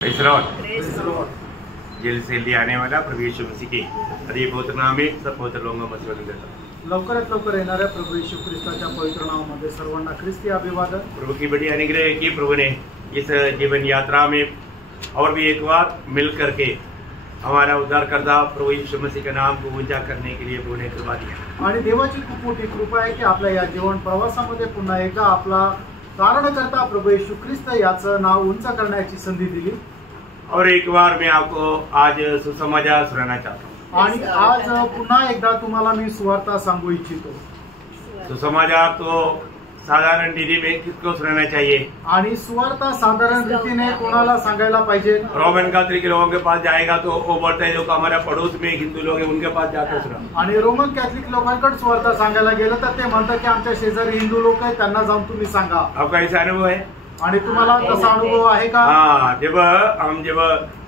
Gel से ले आने वाला प्रभु यीशु मसीह के हरि पवित्र नाम में सब पवित्र लोगों को आशीर्वाद देता हूं। लवकरात लवकर येणाऱ्या प्रभू येशू ख्रिस्ताच्या पवित्र नावामध्ये सर्वांना ख्रिस्ती अभिवादन। प्रभु की बड़ी अनुग्रह है कि प्रभु ने इस जीवन यात्रा में और भी एक बार मिल करके हमारा उद्धारकर्ता प्रभु यीशु मसीह के नाम को ऊंचा करने के लिए प्रभु ने कृपा दिया आणि देवाची खूप मोठी कृपा आहे की आपल्या या जीवन प्रवासामध्ये पुन्हा एकदा आपला तारणकर्ता प्रभू येशू ख्रिस्त याचं नाव उंच करण्याची संधी दिली। और एक बार मैं आपको आज सुसमाचार सुनाना चाहता हूँ। आणि आज पुन्हा एकदा तुम्हाला मी सुवार्ता सांगू इच्छितो। सुसमाचार तो साधारण रीति में किसको सुनाना चाहिए? आणि सुवार्ता साधारण रीतीने कोणाला सांगायला पाहिजे? रोमन कैथोलिक लोगों के पास जाएगा तो वो बोलते हैं जो हमारे पड़ोस में हिंदू लोग हैं उनके पास जाकर सुना। आणि रोमन कैथोलिक लोकांकडे सुवार्ता सांगायला गेलं तर ते म्हणतात की आमच्या शेजारी हिंदू लोक आहेत त्यांना जाऊन तुम्ही सांगा। आपका ऐसा अनुभव है? आणि तुम्हाला तसा अनुभव आहे का? हाँ, जब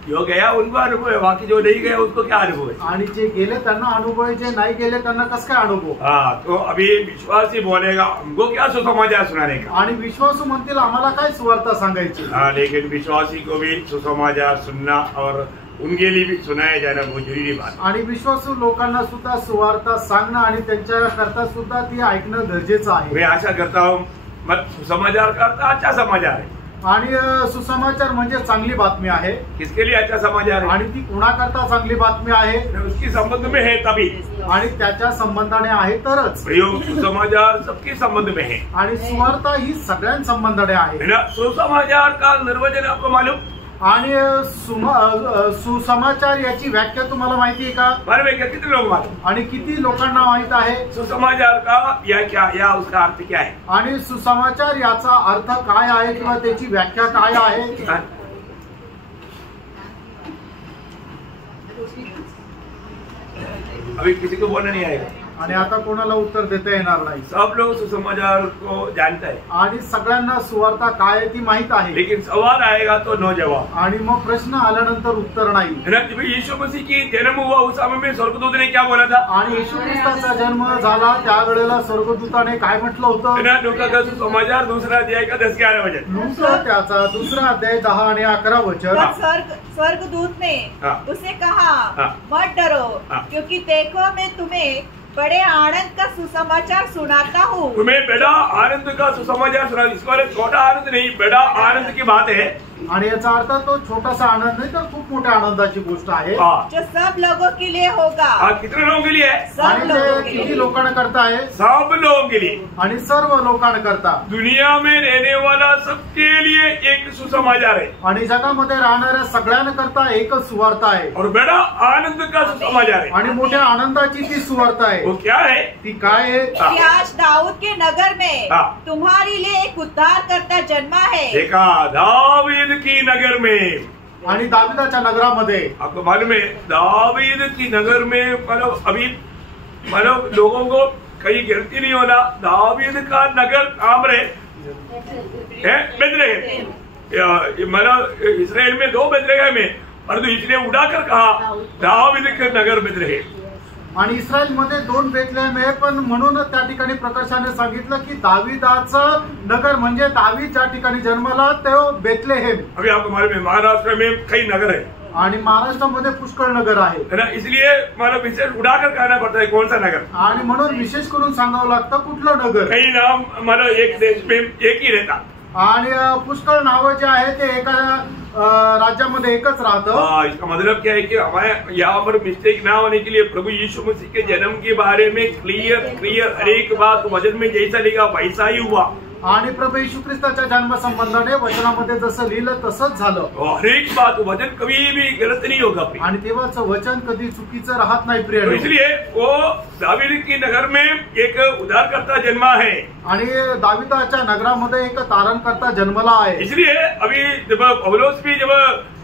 जो गया उनको अनुभव है, बाकी जो नहीं गया उसको क्या अनुभव है? आणि जे गेले त्यांना अनुभव आहे, जे नाही गेले त्यांना कसं काय अनुभव? हाँ, तो अभी विश्वासी बोलेगा हमको क्या सुसमाचार सुनाने का? आणि विश्वासू म्हणतील आम्हाला काय सुवार्ता सांगायची? हाँ, लेकिन विश्वासी को भी सुसमाचार सुनना और उनके लिए भी सुनाया जाना बहुत जरूरी बात। आणि विश्वासू लोकांना सुद्धा सुवार्ता सांगणं आणि त्यांच्या करता सुद्धा ती ऐकणं गरजेचं आहे। मैं आशा करता हूँ मत सुसमाचार करता अच्छा समाचार है आणि सुसमाचार म्हणजे चांगली बातमी आहे। किसके लिए अच्छा समाचार है? आणि ती कोणाकरता चांगली बातमी आहे? उसकी संबंध में है तभी, आणि त्याच्या संबंधाने आहे तरच। प्रयोग सुसमाचार सबके संबंध में है आणि सुवार्ता ही सगळ्यां संबंधाने आहे। सुसमाचार का निर्वचन आपको मालूम? आणि सुसमाचार याची व्याख्या तुम्हाला माहिती आहे का? मालूम है क्या? कितने लोग मालूम? आणि किती लोकांना माहित आहे? सुसमाचार का व्याख्या या उसका अर्थ क्या है? आणि सुसमाचार याचा अर्थ काय आहे किंवा त्याची व्याख्या काय आहे? अभी किसी को बोलना नहीं आएगा आणि आता कोणाला उत्तर देता येणार नाही। सब लोग सुसमाचार को जानता है आणि सगळ्यांना सुवार्ता काय आहे ती माहित आहे। लेकिन सवाल आएगा तो नो जवाब। आणि मग प्रश्न आल्यानंतर उत्तर नाही। जब यीशु मसीह की जन्म हुआ उस समय में स्वर्गदूत ने क्या बोला था? आणि येशू ख्रिस्ताचा जन्म झाला त्यावेळेला स्वर्गदूताने काय म्हटलं होतं? लूका का सुसमाचार दूसरा अध्याय का 10-11 वचन। लूका त्याचा दुसरा अध्याय 10 आणि 11 वचन। स्वर्गदूत ने उसे कहा मत डरो क्योंकि देखो मैं तुम्हें बड़े आनंद का सुसमाचार सुनाता हूँ। तुम्हें बड़ा आनंद का सुसमाचार सुना। इसको छोटा आनंद नहीं, बड़ा आनंद की बात है। आणि याचा अर्थ तो छोटासा आनंद नाही तर खूप मोठ्या आनंदाची गोष्ट आहे जो सब लोगों के लिए होगा। कितने लोगों के लिए है? सब लोगों के लिए। किती लोकांना करता आहे? सब लोगों के लिए आणि सर्व लोकांना करता। दुनिया में रहने वाला सबके लिए एक सुसमाचार है आणि जगामध्ये राहणाऱ्या सगळ्यांना करता एकच सुवार्ता आहे और बड़ा आनंद का सुसमाचार है। आणि मोठ्या आनंदाची ती सुवार्ता आहे। वो क्या है? ती काय आहे? कि आज दाऊद के नगर में तुम्हारे लिए एक उद्धारकर्ता जन्मा है। देखा, दाऊद की नगर में। आणि दाविदाच्या नगरामध्ये आपको मालूम है दाऊद की नगर में मतलब लोगों को कहीं गिनती नहीं होना। दाऊद का नगर नाम रहे बेथलेहम। मतलब इसराइल में 2 बेथलेहम में, परंतु इसने उड़ाकर कहा दाऊद का नगर बेथलेहम। आणि इस्रायल मध्ये 2 बेथलेहम आहे, पण म्हणूनच त्या ठिकाणी प्रकाशाने सांगितलं की दाविदाचं नगर म्हणजे दावीद ज्या ठिकाणी जन्मला तो बेथलेहम। अभी आपको मालूम है महाराष्ट्र में कई नगर है आणि महाराष्ट्रामध्ये पुष्कळ नगर आहे ना, इसलिए मतलब विशेष उड़ाकर कहना पड़ता है कौन सा नगर। आणि म्हणून विशेष करून सांगावं लागतं कुठलं नगर। कई नाम मतलब एक देश में एक ही रहता आणि पुष्कळ नावं जे आहे ते एका राज्यामध्ये एकच राहतं। इसका मतलब क्या है कि हमारे यहाँ पर मिस्टेक ना होने के लिए प्रभु यीशु मसीह के जन्म के बारे में क्लियर हर एक बात वचन में जैसा लिखा वैसा ही हुआ। आणि प्रभू येशू ख्रिस्ताच्या जन्म संबंधाने वचनामध्ये जसं लिहिलं तसंच झालं। हर एक बात वचन कभी भी गलत नहीं होगा आणि तेव्हाचं वचन कधी चुकीचं राहत नाही प्रिय। इसलिए वो दावीद की नगर में एक उद्धारकर्ता जन्मा है आणि दाविदाच्या नगरामध्ये एक तारणकर्ता जन्मला आहे। इसलिए अभी जब पौलुस भी जब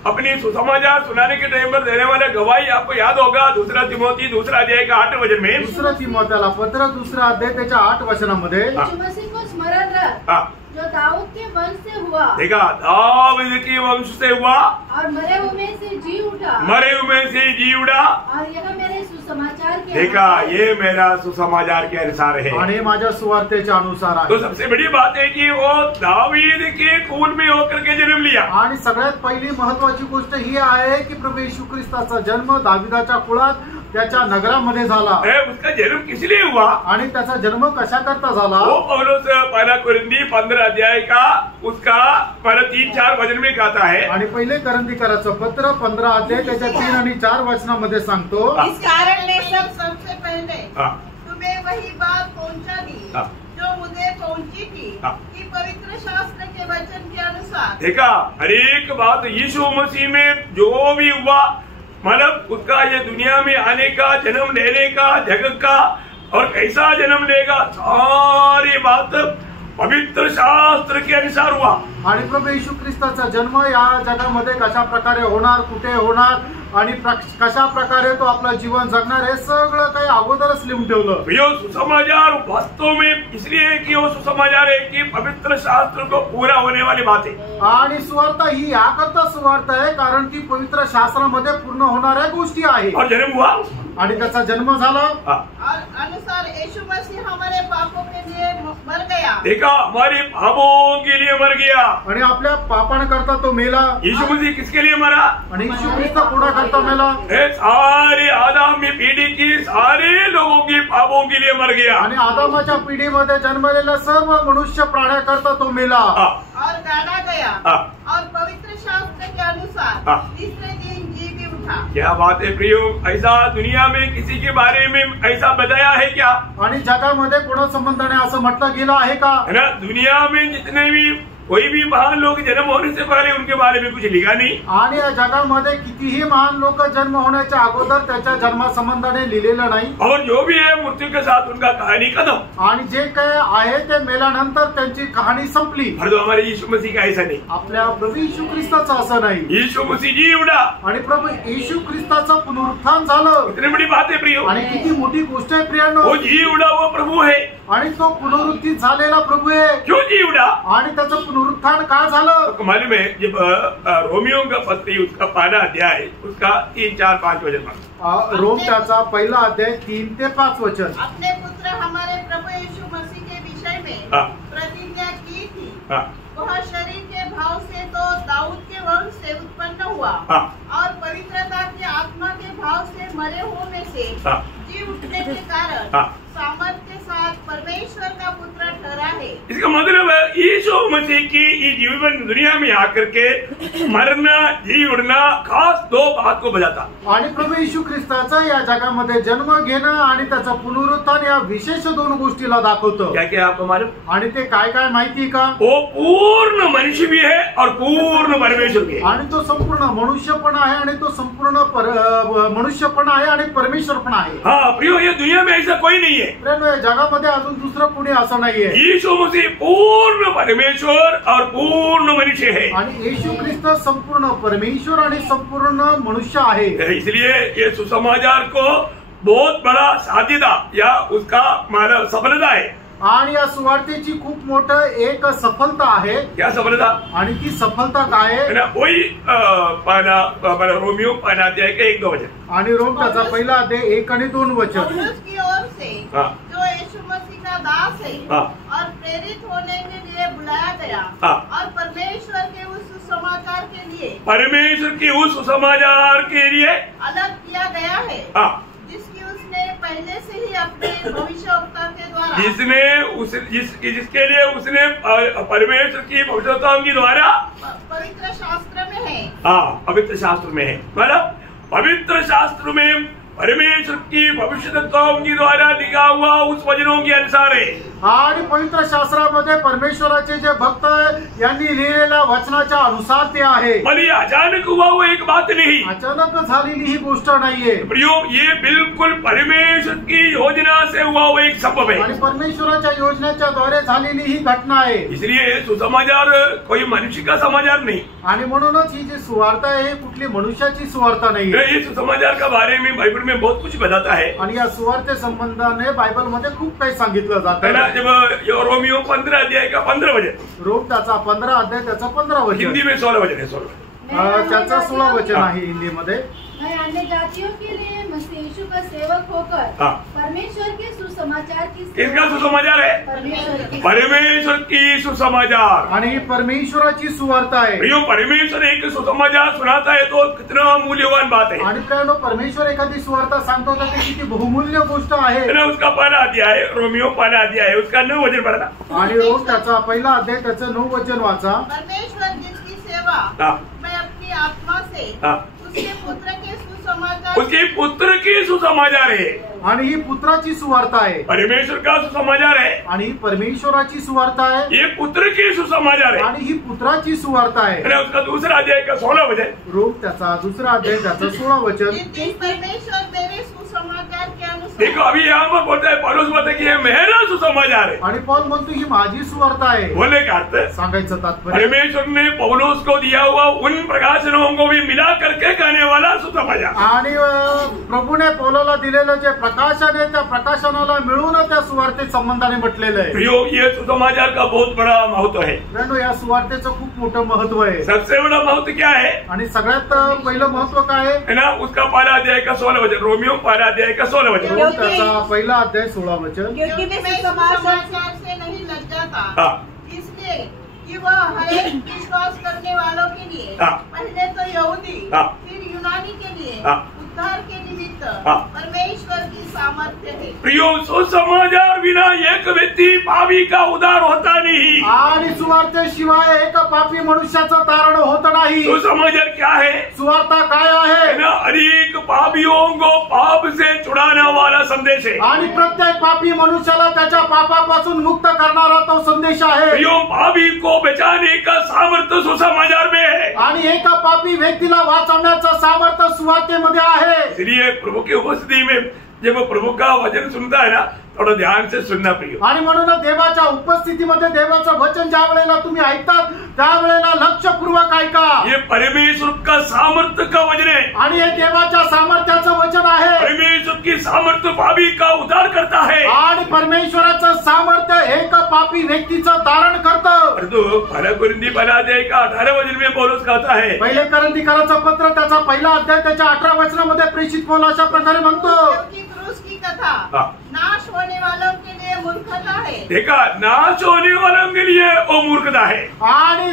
अपनी सुसमाचार सुनाने के टाइम पर देने वाले गवाही आपको याद होगा 2 तिमोथी 2 अध्याय का 8 वचन में। 2 तिमोथेला पत्र 2 अध्याय त्याच्या 8 वचनामध्ये मसीह को स्मरण रख जो दाऊद के वंश से हुआ। देखा, दाऊद के वंश से हुआ और मरे हुए में से जी उठा। मरे हुए से जी उठा। और यह मेरे सुसमाचार के देखा, ये मेरा सुसमाचार के अनुसार है आणि माझ्या सुवार्तेच्या अनुसार आहे। तो सबसे बड़ी बात है कि वो दावीद के खून में होकर के जन्म लिया। आणि सगळ्यात पहिली महत्वाची गोष्ट ही आहे की प्रभू येशू ख्रिस्ताचा जन्म दाविदाच्या कुळात त्याच्या नगरामध्ये झाला। उसका जन्म किस लिए हुआ आणि त्याचा जन्म कशा करता झाला? वो पौलुस पहला कुरिन्थी 15 अध्याय का उसका पहले 3-4 वचन में कहता है। आणि पहिले करंथीकराचं पत्र 15 अध्याय त्याच्या 3 आणि 4 वचनामध्ये सांगतो, इस कारण ने सबसे पहले तुम्हें वही बात पहुंचा दी जो मुझे पहुंची थी कि पवित्र शास्त्र के वचन के अनुसार। देखा, हर एक बात यीशु मसीह में जो भी हुआ, मतलब उसका ये दुनिया में आने का, जन्म लेने का, जगत का और कैसा जन्म लेगा, सारी बात पवित्र शास्त्र के अनुसार हुआ। आणि प्रभू येशू ख्रिस्ताचा जन्म या जगामध्ये कशा प्रकारे होणार, कुठे होणार आणि कशा प्रकारे तो आपलं जीवन जगणार हे सगळं काही अगोदरच लिहून ठेवलं। यो सुसमाचार वास्तव में इसलिए कि वो सुसमाचार है कि पवित्र शास्त्र को पूरा होने वाली बात है। आणि सुवार्ता ही याकरता सुवार्ता आहे कारण ती पवित्र शास्त्रामध्ये पूर्ण होणाऱ्या गोष्टी आहे। और जन्म हुआ आणि त्याचा जन्म झाला और अनुसार यीशु मसीह हमारे पापों के लिए मर गया। देखा, हमारे पापों के लिए मर गया आणि आपल्या पापांकरता तो मेला। यीशु मसीह किसके लिए मरा? आणि येशू ख्रिस्त कोणाकरता मेला? सारे आदम की पीढ़ी की सारे लोगों के पापों के लिए मर गया। आणि आदमाच्या पिढीमध्ये जन्मलेल्या सर्व मनुष्य प्राण्याकरता तो मेला और गाड़ा गया और पवित्र शास्त्र के अनुसार तीसरे दिन जी भी उठा। क्या बात है प्रियो, ऐसा दुनिया में किसी के बारे में ऐसा बताया है क्या? आणि जगामध्ये कोणा संबंधाने असं म्हटलं गेलं आहे का? है ना, दुनिया में जितने भी कोई भी महान लोग जन्म होने से पहले उनके बारे में कुछ लिखा नहीं। आणि या जगामध्ये कितीही महान लोक जन्म होण्याच्या अगोदर त्याच्या जन्मासंबंधाने लिहिलेलं नाही। और जो भी है मृत्यू के साथ उनका कहानी खत्म। आणि जे काय आहे ते मेल्यानंतर त्यांची कहाणी संपली। पर तो हमारे यीशु मसीह का ऐसा नहीं। आपल्या प्रभू येशू ख्रिस्ताचं असं नाही। यीशु मसीह जी उठा आणि प्रभू येशू ख्रिस्ताचं पुनरुत्थान झालं। इतनी बड़ी बात है प्रियो। आणि किती मोठी गोष्ट आहे प्रियानो। वो जी उठा वो प्रभु है। आणि तो पुनरुत्थित झालेला प्रभू आहे। क्यों जी उठा? आणि त्याचं पुनरुत्थान का झालं? तो मालूम है, जब रोमियो का पत्री उसका पहला अध्याय उसका 3-4-5 वचन, रोम त्याचा पहिला अध्याय 3 ते 5 वचन। अपने पुत्र हमारे प्रभु यीशु मसीह के विषय में प्रतिज्ञा की थी। वह शरीर के भाव से तो दाऊद के वंश से उत्पन्न हुआ और पवित्रता की आत्मा के भाव से मरे होने से जी उठने के कारण सामर्थ के साथ परमेश्वर का पुत्र ठहरा है। इसका मतलब है यीशु मसीह की जीवन दुनिया में आकर के मरना, जी उठना खास दो बात को बजाता। आणि प्रभू येशू ख्रिस्ताचा या जगामध्ये जन्म घेणं आणि त्याचा पुनरुत्थान या विशेष 2 गोष्टीला दाखवतो। क्या क्या आपको मालूम? आणि ते काय काय माहिती का? वो पूर्ण मनुष्य भी है और पूर्ण परमेश्वर भी है। आणि तो संपूर्ण मनुष्य पण आहे आणि तो संपूर्ण मनुष्य पण आहे आणि परमेश्वर पण आहे। हाँ प्रियो, ये दुनिया में ऐसा कोई नहीं है। जगामध्ये अजून दुसरं कोणी असं नाहीये। यीशु मसीह पूर्ण परमेश्वर और पूर्ण मनुष्य है। आणि येशू ख्रिस्त संपूर्ण परमेश्वर आणि संपूर्ण मनुष्य आहे। इसलिए ये सुसमाचार को बहुत बड़ा साध्यता या उसका मतलब सफलता है। आणि या सुवार्तेची खूप मोठं एक सफलता आहे। क्या सफलता? आणि ती सफलता काय आहे? वही रोमियो पहला अध्याय के 1-2 वचन। आणि रोम त्याचा पहिला अध्याय 1 आणि 2 वचन। की ओर से जो यीशु मसीह का दास है और प्रेरित होने के लिए बुलाया गया और परमेश्वर के उस सुसमाचार के लिए अलग किया गया है, जिसकी उसने पहले से ही अपने भविष्यवक्ता के द्वारा जिसके लिए उसने परमेश्वर की भविष्यवक्ताओं के द्वारा पवित्र शास्त्र में है। पवित्र शास्त्र में है, मतलब पवित्र शास्त्र में परमेश्वर की भविष्यवक्ताओं के द्वारा लिखा हुआ उस वचनों के अनुसार है। आणि पवित्र शास्त्रामध्ये परमेश्वराचे जे भक्त यांनी लिहिलेल्या वचनाच्या अनुसार ते आहे। भले अचानक हुआ वो एक बात नहीं, अचानक झालेली ही गोष्ट नाहीये। प्रियो, ये बिल्कुल परमेश्वर की योजना से हुआ वो एक सबब है आणि परमेश्वराच्या योजनेच्या द्वारे झालेली ही घटना आहे। इसलिए सुसमाचार कोई मनुष्य का समाचार नहीं। आणि म्हणूनच ही जी सुवार्ता आहे कुठली मनुष्याची सुवार्ता नाही। ये सुसमाचार का बारे में बाइबल में बहुत कुछ बताता है। आणि या सुवार्ते संबंधाने बायबल मध्ये खूप काही सांगितलं जातं। है ना, जब रोमियो 15 अध्याय का 15 वचन, रोम त्याचा 15 अध्याय त्याचा 15 वचन, हिंदी में 16 वचन है, 16 त्याचा 16 वचन आहे हिंदी मध्ये। मैं अन्य जातियों के लिए मसीह यीशु का सेवक होकर परमेश्वर के सुसमाचार की किसका सुसमाचार है? परमेश्वर की सुसमाचार, आणि परमेश्वराची सुवार्ता आहे। प्रियो, परमेश्वर एक सुसमाचार सुनाता है तो कितना मूल्यवान बात है। आणि प्रियो, परमेश्वर एखादी सुवार्ता सांगतो तर ती किती बहुमूल्य गोष्ट आहे। उसका पहला अध्याय, रोमियो पहला अध्याय, उसका 9 वचन पढ़ना। आणि रोम त्याचा पहिला अध्याय त्याचं 9 वचन वाचा। परमेश्वर जिसकी सेवा मैं अपनी आत्मा से उसके पुत्र के सुसमाचार, उसके पुत्र की सुसमाचार है, आणि ही पुत्राची सुवार्ता आहे। परमेश्वर का सुसमाचार है, आणि ही परमेश्वराची सुवार्ता आहे, ये पुत्र की सुसमाचार है, आणि ही पुत्राची सुवार्ता आहे। उसका दूसरा अध्याय का 16 वचन, रोम त्याचा दुसरा अध्याय त्याचं 16 वचन। परमेश्वर मेरे सुसमाचार के अनुसार, देखो अभी यहाँ पर बोलता है, पौलुस बोलता है कि ये मेरा सुसमाचार है, आणि पौल म्हणतो ही माझी सुवार्ता आहे। बोलने का अर्थ सांगायचं तात्पर्य, परमेश्वर ने पौलुस को दिया हुआ उन प्रकाशनों को भी मिला करके कहने वाला सुसमाचार, आणि प्रभूने पौलाला दिलेलं जे प्रकाशन आहे त्या प्रकाशनाला मिळून त्या सुवार्ते संबंधाने म्हटलेलं आहे। प्रियो, ये सुसमाचार का बहुत बड़ा महत्व है। मित्रांनो, या सुवार्तेचं खूप मोठं महत्व आहे। सबसे बड़ा महत्व क्या है? आणि सगळ्यात पहिलं महत्व काय है ना, उसका पहला अध्याय का 16 वचन, रोमियो पहला अध्याय का 16 वचन, रोम त्याचा पहिला अध्याय 16 वचन। क्योंकि मैं मैं सुसमाचार से नहीं लग जाता, इसलिए कि वह हर एक विश्वास करने वालों के लिए, पहले तो यहूदी फिर यूनानी के लिए उद्धार के निमित्त परमेश्वर की सामर्थ्य है। प्रियो, सुसमाचार बिना एक व्यक्ति पापी का उद्धार होता नहीं, आणि सुवार्तेशिवाय एक पापी मनुष्याचं तारण होत नाही। सुसमाचार क्या है? सुवार्ता काय आहे? ना, अनेक पापियों को पाप से छुड़ाने वाला संदेश है, आणि प्रत्येक पापी मनुष्याला त्याच्या पापापासून मुक्त करणारा तो संदेश आहे। प्रियो, पापी को बचाने का सामर्थ्य सुसमाचार में है, आणि एका पापी व्यक्तीला वाचवण्याचं सामर्थ्य सुवार्तेमध्ये आहे। इसलिए प्रभु की उपस्थिति में जब प्रभु का वचन सुनता है ना, थोड़ा ध्यान से सुनना प्रियो। आणि म्हणून देवाच्या उपस्थितीमध्ये देवाचं वचन ज्या वेळेला तुम्ही ऐकतात त्यावेळेला लक्षपूर्वक ऐका। ये परमेश्वर का सामर्थ्य का वचन है, आणि हे देवाच्या सामर्थ्याचं वचन आहे। परमेश्वर की सामर्थ्य पापी का उद्धार करता है, आणि परमेश्वराचं सामर्थ्य एक पापी व्यक्तीचं तारण करतं। परंतु पहला कुरिन्थी पहला अध्याय का 18 वचन में पौलुस कहता है, पहिले करंथीकरांचं पत्र त्याचा पहिला अध्याय त्याच्या 18 वचनामध्ये प्रेषित पौल अशा प्रकारे म्हणतो, क्योंकि क्रूस की कथा नाश होने वालों के लिए मूर्खता है। देखा, नाश होने वालों के लिए वो मूर्खता है, आणि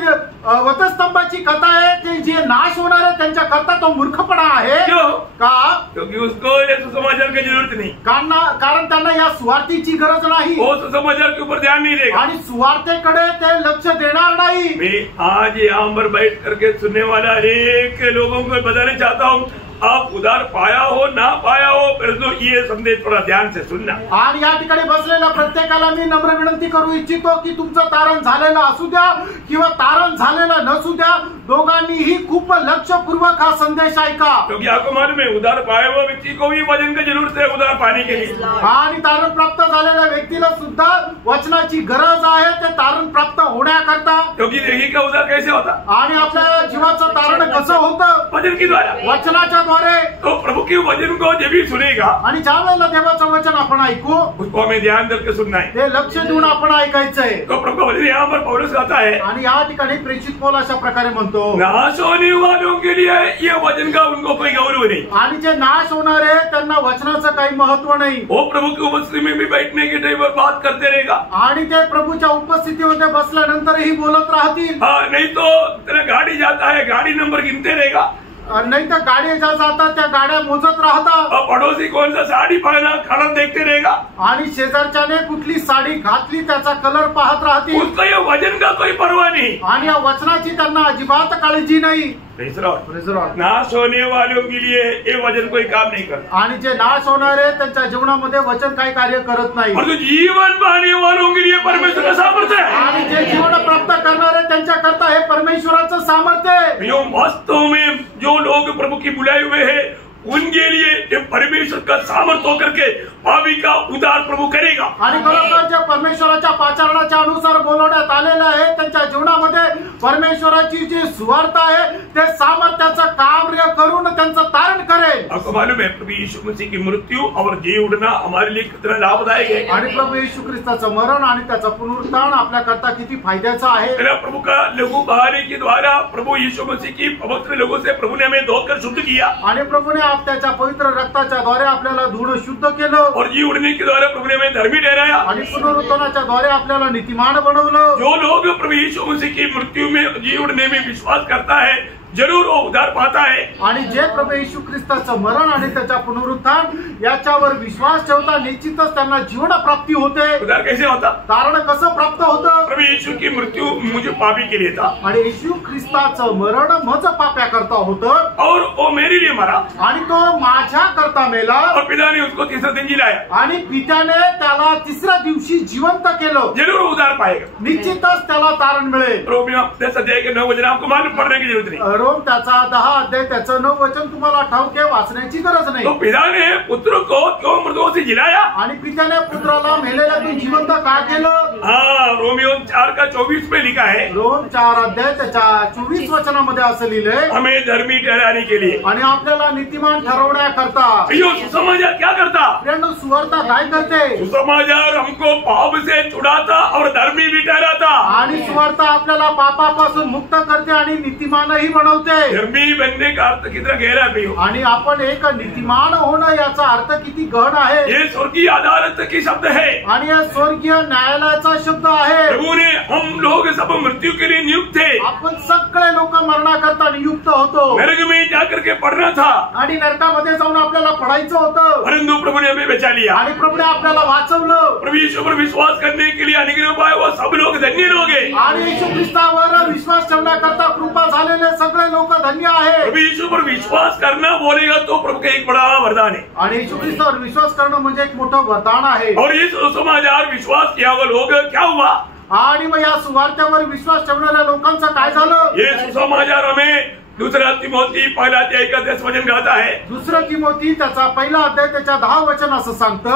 वधस्तंभाची कथा आहे ते जे नाश होणार आहे त्यांच्या करता तो मूर्खपणा आहे। क्यों? का? क्योंकि उसको ये सुसमाचार की जरूरत नहीं, कारण त्यांना या सुवार्तेची गरज नाही, वो सुसमाचार के ऊपर ध्यान नहीं देगा, आणि सुवार्तेकडे ते लक्ष देणार नाही। मैं आज यहाँ पर बैठ करके सुनने वाला अनेक लोगों को बताना चाहता हूँ, आप उधार पाया हो ना पाया हो, परंतु ये संदेश थोड़ा ध्यान से सुनना। आणि या ठिकाणी बसलेल्या प्रत्येकाला मी नम्र विनंती करू इच्छितो की तुमचं तारण झालेलं असू द्या किंवा तारण झालेलं नसू द्या, दोघांनीही खूप लक्षपूर्वक हा संदेश ऐका। क्योंकि आपको मालूम है, उधार पाया हुआ व्यक्ति को भी वचन की जरूरत है उधार पाने के लिए, आणि तारण प्राप्त झालेल्या व्यक्तीला सुद्धा वचनाची गरज आहे ते तारण प्राप्त होण्याकरता। क्योंकि देखिए का उधार कैसे होता, आणि आपल्या जीवाचं तारण कसं होतं? वचन के द्वारा, वचनाच्या द्वारे। तो प्रभु के वचन को जब भी सुनेगा, आणि ज्या वेळेला देवाचं वचन आपण ऐकू उसको हमें ध्यान करके सुनना है, ते लक्ष देऊन आपण ऐकायचंय। तो प्रभु का वचन यहाँ पर पौलुस कहता है, आणि या ठिकाणी प्रेषित पौल अशा प्रकारे म्हणतो, नाश होने वालों के लिए ये वचन का उनको कोई गौरव नहीं, आणि जे नाश होणार आहे त्यांना वचनाचं काही महत्व नाही। वो प्रभु की उपस्थिति में भी बैठने के टाइम पर बात करते रहेगा, आणि ते प्रभूच्या उपस्थितीमध्ये बसल्यानंतरही बोलत राहतील। नहीं तो तेरा गाड़ी जाता है, गाड़ी नंबर गिनते रहेगा, नाही तर गाड्या ज्या जातात त्या गाड्या मोजत राहतात, और पड़ोसी कौन सा साड़ी पहना खड़ा देखते रहेगा, आणि शेजारच्याने कुठली साडी घातली त्याचा कलर पाहत राहतील, उसको ये वचन का कोई परवाह नहीं, आणि या वचनाची त्यांना अजिबात काळजी नाही। नाश होने वालों के लिए ये वचन कोई काम नहीं करता, आणि जे नाश होणार आहे त्यांच्या जीवनामध्ये वचन काही कार्य करत नाही, और जो जीवन पाने वालों के लिए परमेश्वर का सामर्थ्य है, आणि जे जीवन प्राप्त करणार आहे त्यांच्या करता हे परमेश्वराचं सामर्थ्य आहे। वास्तव में जो लोग प्रभु की बुलाए हुए हैं उनके लिए ये परमेश्वर का सामर्थ्य होकर के पापी का उद्धार प्रभु करेगा, आणि खरोखर जे परमेश्वराच्या पाचारणाच्या अनुसार बोलवण्यात आलेलं आहे त्यांच्या जीवनामध्ये परमेश्वराची जी सुवार्ता आहे ते सामर्थ्याचं कार्य करून त्यांचं तारण करेल। आपको मालूम है प्रभु यीशु मसीह की मृत्यु और जी उठना हमारे लिए कितना लाभदायक है। आणि प्रभु येशू ख्रिस्ताचं मरण आणि त्याचा पुनरुत्थान आपल्या करता किती फायद्याचा आहे। मेरा प्रभु का लहू बहाने के द्वारा प्रभु यीशु मसीह की पवित्र लोगों से प्रभु ने हमें धोकर शुद्ध किया आणि प्रभूने आप त्याच्या पवित्र रक्ताच्या द्वारे आपल्याला धुणं शुद्ध केलं और जी उठने के द्वारा प्रभु ने हमें धर्मी ठहराया आणि पुनरुत्थानाच्या द्वारे आपल्याला नीतिमान बनवलं। जो लोग प्रभु यीशु मसीह की मृत्यु में जी उठने में विश्वास करता है जरूर वो उद्धार पाता है। आणि जे प्रभू येशू ख्रिस्ताचं मरण आणि त्याच्या पुनरुत्थान याच्यावर विश्वास ठेवता निश्चितच त्यांना जीवन प्राप्ती होते। उद्धार कैसे होता? तारण कसं प्राप्त होतं? प्रभु यीशु की मृत्यु मुझे पापी के लिए था आणि येशू ख्रिस्ताचं मरण मज पाप्या करता होतं और वो मेरे लिए मरा आणि तो माझ्या करता मेला और पिता ने उसको तीसरे दिन जिलाया आणि पित्याने त्याला तिसऱ्या दिवशी जिवंत केलं। जरूर उद्धार पाएगा, निश्चितच त्याला तारण मिळेल। रोमियो 10:9 वचन आपको मालूम पढ़ने की जरूरत नहीं। रोम त्याचा 10 अध्याय त्याचं 9 वचन तुम्हाला ठाऊक आहे, वाचण्याची गरज नाही। तो पिता ने पुत्र को क्यों मृतों से जिलाया? आणि पित्याने पुत्राला मेलेल्यातून जिवंत का केलं? हाँ, रोमियो 4:24 में लिखा है, रोम 4 अध्याय त्याच्या 24 वचनामध्ये असं लिहिलंय, हमें धर्मी ठहराने के लिए। आणि आपल्याला नीतिमान ठरवण्याकरता। यो सुसमाचार क्या करता? प्रियांनो, सुवार्ता काय करते? सुसमाचार हमको पाप से छुड़ाता और धर्मी भी ठहराता। आणि सुवार्ता आपल्याला पापापासून मुक्त करते आणि नीतिमानही बनवते। धर्मी बनने का अर्थ कितना गहरा है प्रियो। आणि आपण एक नीतिमान होणं याचा अर्थ किती गहन आहे। ये स्वर्गीय अदालत की शब्द है आणि या स्वर्गीय न्यायालयाचा शब्द आहे। प्रभु ने हम लोग सब मृत्यु के लिए नियुक्त थे। आपण सगळे लोक मरणाकरता नियुक्त होतो। नरक में जाकर के पढ़ना था आणि नरकामध्ये जाऊन आपल्याला पडायचं होतं, परंतु प्रभु ने हमें बचा लिया। आणि प्रभूने आपल्याला वाचवलं। प्रभु यीशु पर विश्वास करने के लिए अनुग्रह पाए वो सब लोग धन्य लोग हैं। आणि येशू ख्रिस्तावर विश्वास ठेवण्याकरता कृपा झालेले सगळे लोक धन्य आहे। प्रभु यीशु पर विश्वास करना बोलेगा तो प्रभु का एक बड़ा वरदान है। आणि येशू ख्रिस्तावर विश्वास करणं म्हणजे एक मोठं वरदान आहे। और इस सुसमाचार विश्वास किया हुआ लोग क्या हुआ? आणि मग या सुवार्त्यावर विश्वास ठेवणाऱ्या लोकांचं काय झालं? ये सुसमाचार हमें दूसरा तिमोथी 1:10 वचन कहता है। दुसरा तिमोथी त्याचा 1 अध्याय त्याच्या 10 वचन असं सांगतं,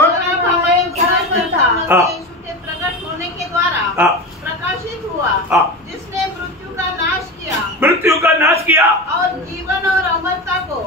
प्रकट होने के द्वारा प्रकाशित हुआ, जिसने मृत्यु का नाश किया और जीवन और अमरता को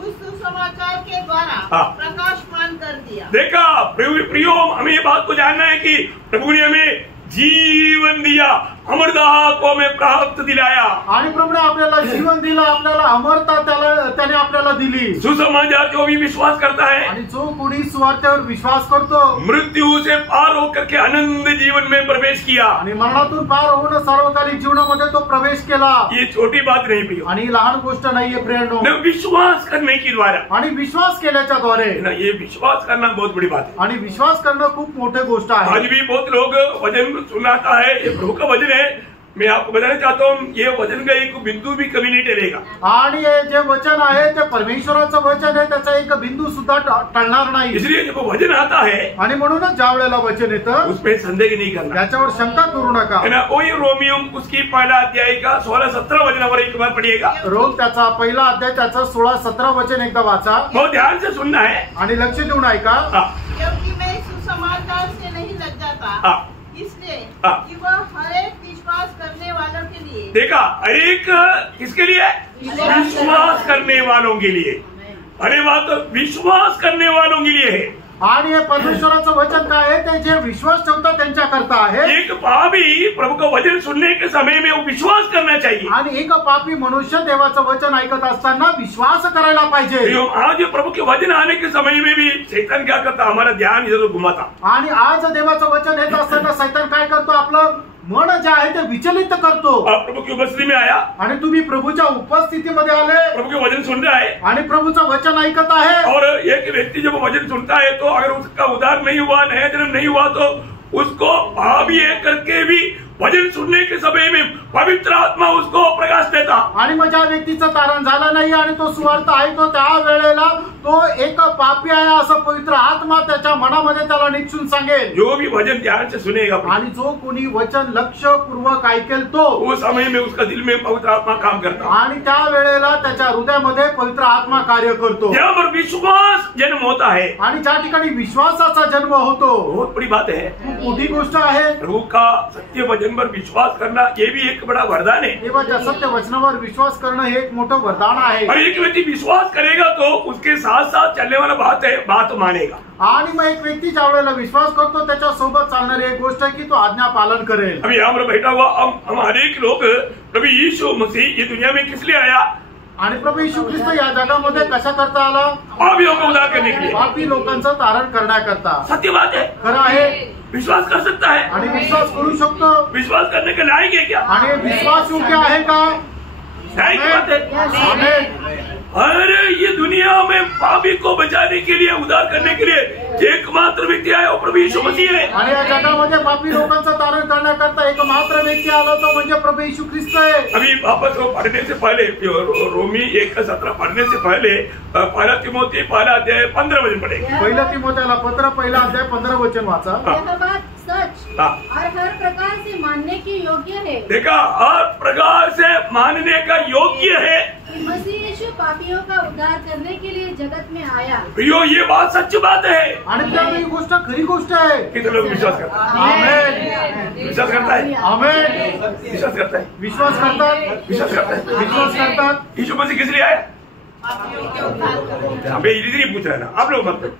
उस सुसमाचार के द्वारा प्रकाशमान कर दिया। देखा प्रियो, हमें ये बात को जानना है कि प्रभु ने हमें जीवन दिया, अमरता को हमें प्राप्त दिलाया। आणि प्रभूने आपल्याला जीवन दिलं, आपल्याला अमरता त्याने आपल्याला दिली। सुसमाचार जो भी विश्वास करता है आणि जो कोणी सुवार्त्यावर विश्वास करतो, मृत्यू से पार होकर के आनंद जीवन में प्रवेश किया। आणि मरणातून पार होऊन सार्वकालिक जीवनामध्ये तो प्रवेश केला। ये छोटी बात नहीं प्रियो, आणि लहान गोष्ट नाहीये प्रियांनो। विश्वास करने के द्वारा, आणि विश्वास केल्याच्या द्वारे ये विश्वास करना बहुत बड़ी बात है। आणि विश्वास करणं खूप मोठी गोष्ट आहे। आज भी बहुत लोग वचन सुनाता है, ये प्रभु का वचन है। मैं आपको बताना चाहता हूँ, ये वचन का एक बिंदु भी कमी नहीं टलेगा। आणि हे जे वचन आहे ते परमेश्वराचं वचन आहे, त्याचा एक बिंदू सुद्धा टळणार नाही। इसलिए जब वचन आता है, आणि म्हणूनच ज्या वेळेला वचन येतं उसमें संदेह नहीं करना, त्याच्यावर शंका करू नका। है ना। वही रोमियो उसकी 1 अध्याय का 16-17 वचनावर एक बार पढ़िएगा। रोम त्याचा 1 अध्याय त्याचा 16-17 वचन एकदा वाचा। बहुत ध्यान से सुनना है आणि लक्ष देऊन ऐका। क्योंकि मैं सुसमाचार से नहीं लग जाता, इसलिए कि वह हर एक विश्वास करने वालों के लिए। देखा, हर एक किसके लिए? विश्वास करने वालों के लिए। अरे बात तो विश्वास करने वालों के लिए है। आणि हे परमेश्वराचं वचन काय आहे? ते जे विश्वास ठेवतात त्यांच्या करता आहे। एक पापी प्रभु का वचन सुनने के समय में वो विश्वास करना चाहिए। आणि एक पापी मनुष्य देवाचं वचन ऐकत असताना विश्वास करायला पाहिजे। आज प्रभु के वचन आने के समय में भी शैतान क्या करता? हमारा ध्यान इधर घुमाता। आणि आज देवाचं वचन येत असताना शैतान काय करतो? आपलं मन जे आहे ते विचलित करतो। प्रभु की उपस्थिति में आया आणि तुम्ही प्रभूच्या उपस्थितीमध्ये आले, प्रभु के वचन सुन रहा है आणि प्रभूचं वचन ऐकत आहे। और एक व्यक्ति जब वचन सुनता है तो अगर उसका उद्धार नहीं हुआ, नया जन्म नहीं हुआ, तो उसको भावी करके भी वचन सुनने के समय में पवित्र आत्मा उसको प्रकाश देता। आणि मग ज्या व्यक्तीचं तारण झालं नाही आणि तो सुवार्थ ऐकतो, त्या वेळेला तो एक पापी आहे असं पवित्र आत्मा त्याच्या मनामध्ये त्याला निश्चून सांगेल। जो भी वचन ध्यान से सुनेगा आणि जो कोणी वचन लक्षपूर्वक ऐकेल तो उस समय में उसका दिल में पवित्र आत्मा काम करता। आणि त्या वेळेला त्याच्या हृदयामध्ये पवित्र आत्मा कार्य करतो। जहाँ पर विश्वास जन्म होता है, आणि ज्या ठिकाणी विश्वासाचा जन्म होतो, बहुत बड़ी बात है, खूप मोठी गोष्ट आहे। प्रभु का सत्य वचन वचनवर विश्वास करना ये भी एक बड़ा वरदान है। देवाच्या सत्य वचनावर विश्वास करणं हे एक मोठं वरदान आहे। और एक व्यक्ति विश्वास करेगा तो उसके साथ साथ चलने वाला बात मानेगा। आणि मग एक व्यक्ती ज्या वेळेला विश्वास करतो त्याच्या सोबत चालणारी एक गोष्ट आहे की तो आज्ञा पालन करेल। अभी यहाँ पर बैठा हुआ हम अनेक लोग प्रभु यीशु मसीह ये दुनिया में किस लिए आया? आणि प्रभू येशू ख्रिस्त या जगामध्ये कशा करता आला? पापियों को उद्धार करने के लिए, पापी लोकांचं तारण करण्याकरता। सत्य बात है, खरं आहे। विश्वास कर सकता है आणि विश्वास करू शकतो। विश्वास करने के लायक है क्या? आणि विश्वास योग्य आहे का? लायक बात है। आमेन। अरे ये दुनिया में पापी को बचाने के लिए, उद्धार करने के लिए एकमात्र व्यक्ती आहे वो प्रभू यीशु मसीह है। आणि या जगामध्ये पापी लोकांचं तारण करण्याकरता एकमात्र व्यक्ती आला तो म्हणजे प्रभू येशू ख्रिस्त आहे। अभी वापस वो पढ़ने से पहले रोमी 1:17 पढ़ने से पहले पहला तिमोथी पहला अध्याय 15 वचन पढ़ेंगे। पहिला तिमोथेला पत्र पहिला अध्याय 15 वचन वाचा। यह बात सच और हर प्रकार से मानने की योग्य है। देखा, हर प्रकार से मानने का योग्य है कि मसीह यीशु पापियों का उद्धार करने के लिए जगत में आया। ये बात सच्ची बात है। आणि त्यामुळे ही गोष्ट खरी गोष्ट आहे। कितने लोग विश्वास करता है? आमेन। विश्वास करता है? आमेन। विश्वास करता है? विश्वास करतात, विश्वास करता है? विश्वास करतात। यीशु मसीह किस लिए आया? पापियों के उद्धार करने। मैं इधर ही पूछ रहा ना, आप लोग मत,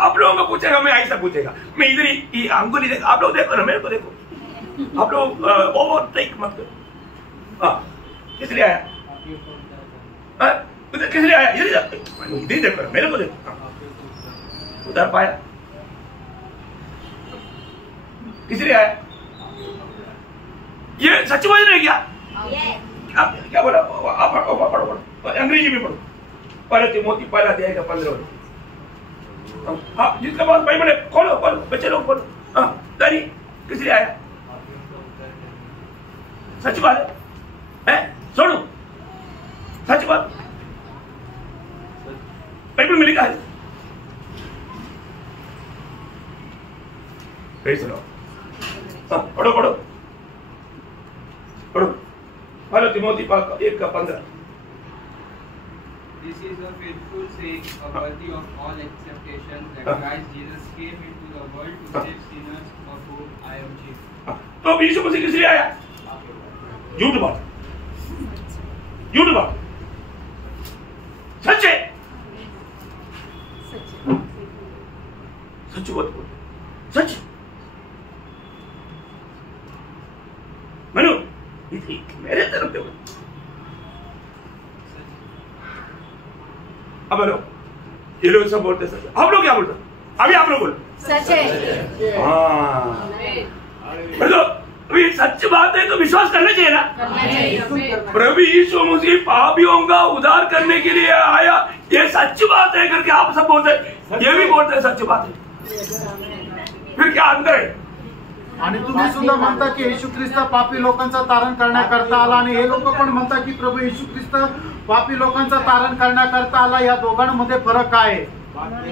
आप लोगों को पूछेगा, मैं ऐसा पूछेगा, मैं इधर ही, हमको नहीं देखा, आप लोग देखो ना, मेरे को देखो, आप लोग ओवरटेक मत करो। किस लिए आया? उधर किस लिए आया? इधर देखो, मेरे को देखो, उधर पाया किस लिए आया? ये सच वचन है क्या? आप क्या बोला? आप पढ़ो, अंग्रेजी में पढ़ो, पहला तिमोथी पहला अध्याय का 15 वचन। हाँ, जिसके पास बाइबल है खोलो खोलो, बच्चे लोग खोलो। हाँ, दारी किस लिए आया? सच बात है, सुनो, सच बात बाइबल में लिखा है। सुनो, पढ़ो पढ़ो पढ़ो, पहला Timothy 1:15। This is a faithful saying, worthy of all acceptation, that Christ Jesus came into the world to save sinners, of whom I am chief. तो यीशु मसीह किस लिए आया? झूठ बात, झूठ बात, सच है, सच बात बोल, सच। मनु मेरे तरफ देखो, अब बोलो, ये लोग सब बोलते सच, हम लोग क्या बोलते? अभी आप लोग बोलो सच है। हाँ, बोलो अभी सच बात है तो विश्वास करना चाहिए ना। प्रभु यीशु मसीह पापियों का उद्धार करने के लिए आया, ये सच बात है करके आप सब बोलते, ये भी बोलते हैं सच बात है, फिर क्या अंतर है? आणि तुम्ही सुद्धा म्हणता की येशू ख्रिस्त पापी लोकांचा तारण करण्याकरता आला, आणि हे लोक पण म्हणता की प्रभू येशू ख्रिस्त पापी लोकांचा तारण करण्याकरता आला। या दोघांमध्ये फरक काय आहे?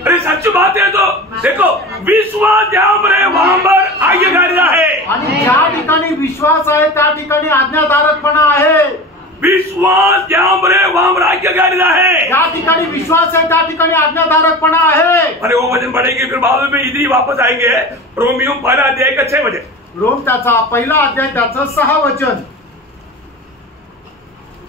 अरे सच बात है तो देखो, विश्वास जहाँ पर है वहां पर आज्ञाकारिता है, आणि ज्या ठिकाणी विश्वास आहे त्या ठिकाणी आज्ञाधारकपणा आहे। विश्वास जहाँ पर है वहां पर आज्ञाकारिता है, ज्या ठिकाणी विश्वास आहे त्या ठिकाणी आज्ञाधारकपणा आहे। अरे वो वचन पढ़ेंगे, फिर बाद में इधर ही वापस आएंगे रोमियो पहला अध्याय का 6 वचन। रोम त्याचा पहिला अध्याय त्याचं 6 वचन।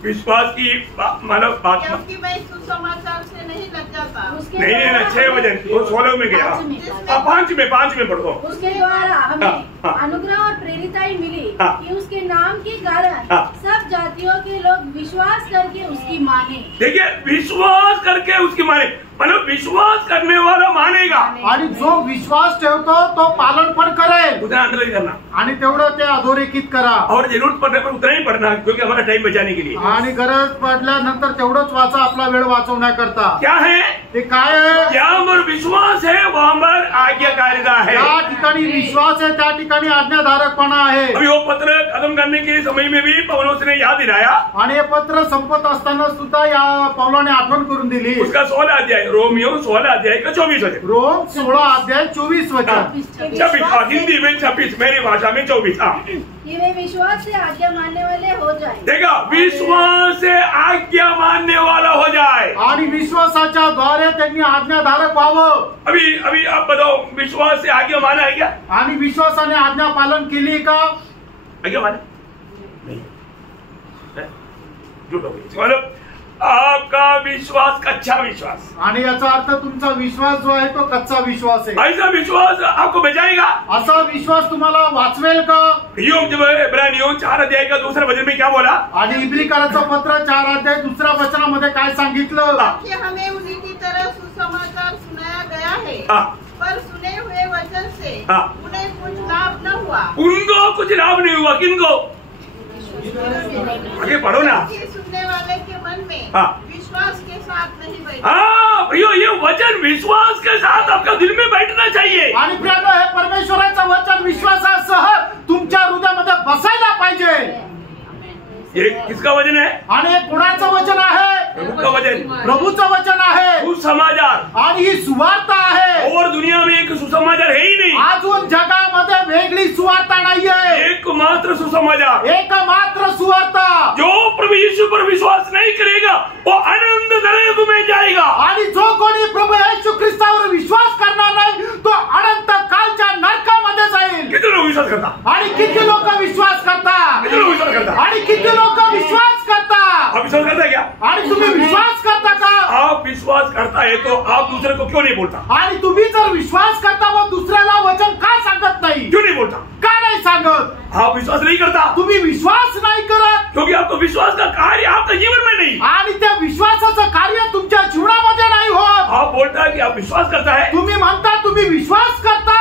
विश्वास की मानव बात क्योंकि मैं सुसमाचार से नहीं लग जाता। नहीं ना, 6 वचन वो 16 में गया, 5 में पढ़ो। उसके द्वारा हमें हाँ। अनुग्रह और प्रेरिताई मिली हाँ। कि उसके नाम के कारण हाँ। सब जातियों के लोग विश्वास करके उसकी माने। देखिए, विश्वास करके उसकी माने, मतलब विश्वास करने वाला मानेगा, आणि जो विश्वास ठेवतो तो पालन पण करेल। उतना अंडरलाइन करना आणि तेवढं ते अधोरेखित करा, और जरूरत पड़ने पर उतना ही पढ़ना, क्योंकि हमारा टाइम बचाने के लिए। आणि गरज पडल्यानंतर तेवढंच वाचा, आपला वेळ वाचवण्याकरता। क्या है? ते काय आहे? जहाँ पर विश्वास है वहां पर आज्ञाकारिता है। ज्या ठिकाणी विश्वास आहे त्या ठिकाणी आज्ञाधारकपणा आहे। अभी वो पत्र खत्म करने के समय में भी पौलुस ने याद दिलाया, आणि हे पत्र संपत असताना सुद्धा या पौलाने आठवण करून दिली। उसका 16 अध्याय, रोमियो 16 अध्याय का 24 वचन। रोम 16 अध्याय 24 वचन। 26, हिंदी में 26, मेरी भाषा में 24। कि वे विश्वास से आज्ञा मानने वाले हो जाए। देखा, विश्वास से आज्ञा मानने वाला हो जाए, आणि विश्वासाच्या द्वारे त्यांनी आज्ञाधारक व्हावं। अभी आप बताओ, विश्वास से आज्ञा माना है क्या? आणि विश्वासाने आज्ञा पालन केली का? आगे माने नहीं, झूठ हो गई। मतलब आपका विश्वास कच्चा विश्वास, आणि याचा अर्थ तुमचा विश्वास जो आहे तो कच्चा विश्वास आहे। ऐसा विश्वास आपको बचाएगा, असा विश्वास तुम्हाला वाचवेल का? योग जब इब्रानियों 4 अध्याय का दूसरा वचन में क्या बोला? आणि इब्रिकराचं पत्र 4 अध्याय 2 वचनामध्ये काय सांगितलं? कि हमें उन्हीं की तरह सुसमाचार सुनाया गया है, पर सुने हुए वचन से उन्हें कुछ लाभ न हुआ। उनको कुछ लाभ नहीं हुआ, किनको? आगे पढ़ो ना। सुनने वाले के मन में विश्वास के साथ नहीं बैठा। हाँ भैया, ये वचन विश्वास के साथ आपका दिल में बैठना चाहिए। आणि प्रियानो, हे परमेश्वराचं वचन विश्वासासह तुमच्या हृदयामध्ये बसायला पाहिजे। ये किसका वचन है? आणि हे कुणाचं वचन आहे? प्रभू का वचन, प्रभूचं वचन आहे। सुसमाचार, आणि ही सुवार्ता आहे। और दुनिया में एक सुसमाचार है ही नहीं, अजून जगामध्ये वेगळी सुवार्ता नाहीये, एकमात्र सुसमाचार, एकमात्र सुवार्ता। जो प्रभु यीशु पर विश्वास नहीं करेगा वो अनंत नरक में जाएगा। आणि जो कोणी प्रभू येशू ख्रिस्तावर विश्वास करणार नाही तो अनंत कालच्या नरकामध्ये जाईल। किती लोक विश्वास करता? आणि किती लोक विश्वास करतात? किती लोक विश्वास करता? आणि किती लोक विश्वास करतात? आप विश्वास करता है क्या? आणि तुम्ही विश्वास करता का? आप विश्वास करता है तो आप दूसरे को क्यों नहीं बोलता? आणि तुम्ही जर विश्वास करता मग दुसऱ्याला वचन का सांगत नाही? क्यों नहीं बोलता? का नाही सांगत? आप विश्वास नहीं करता तुम्ही विश्वास नाही करत क्योंकि आपको विश्वास का कार्य आपके जीवन में नहीं। आणि त्या विश्वासाचं कार्य तुमच्या जीवनामध्ये नाही होत। आप बोलता है कि आप विश्वास करता है, तुम्ही म्हणता तुम्ही विश्वास करता।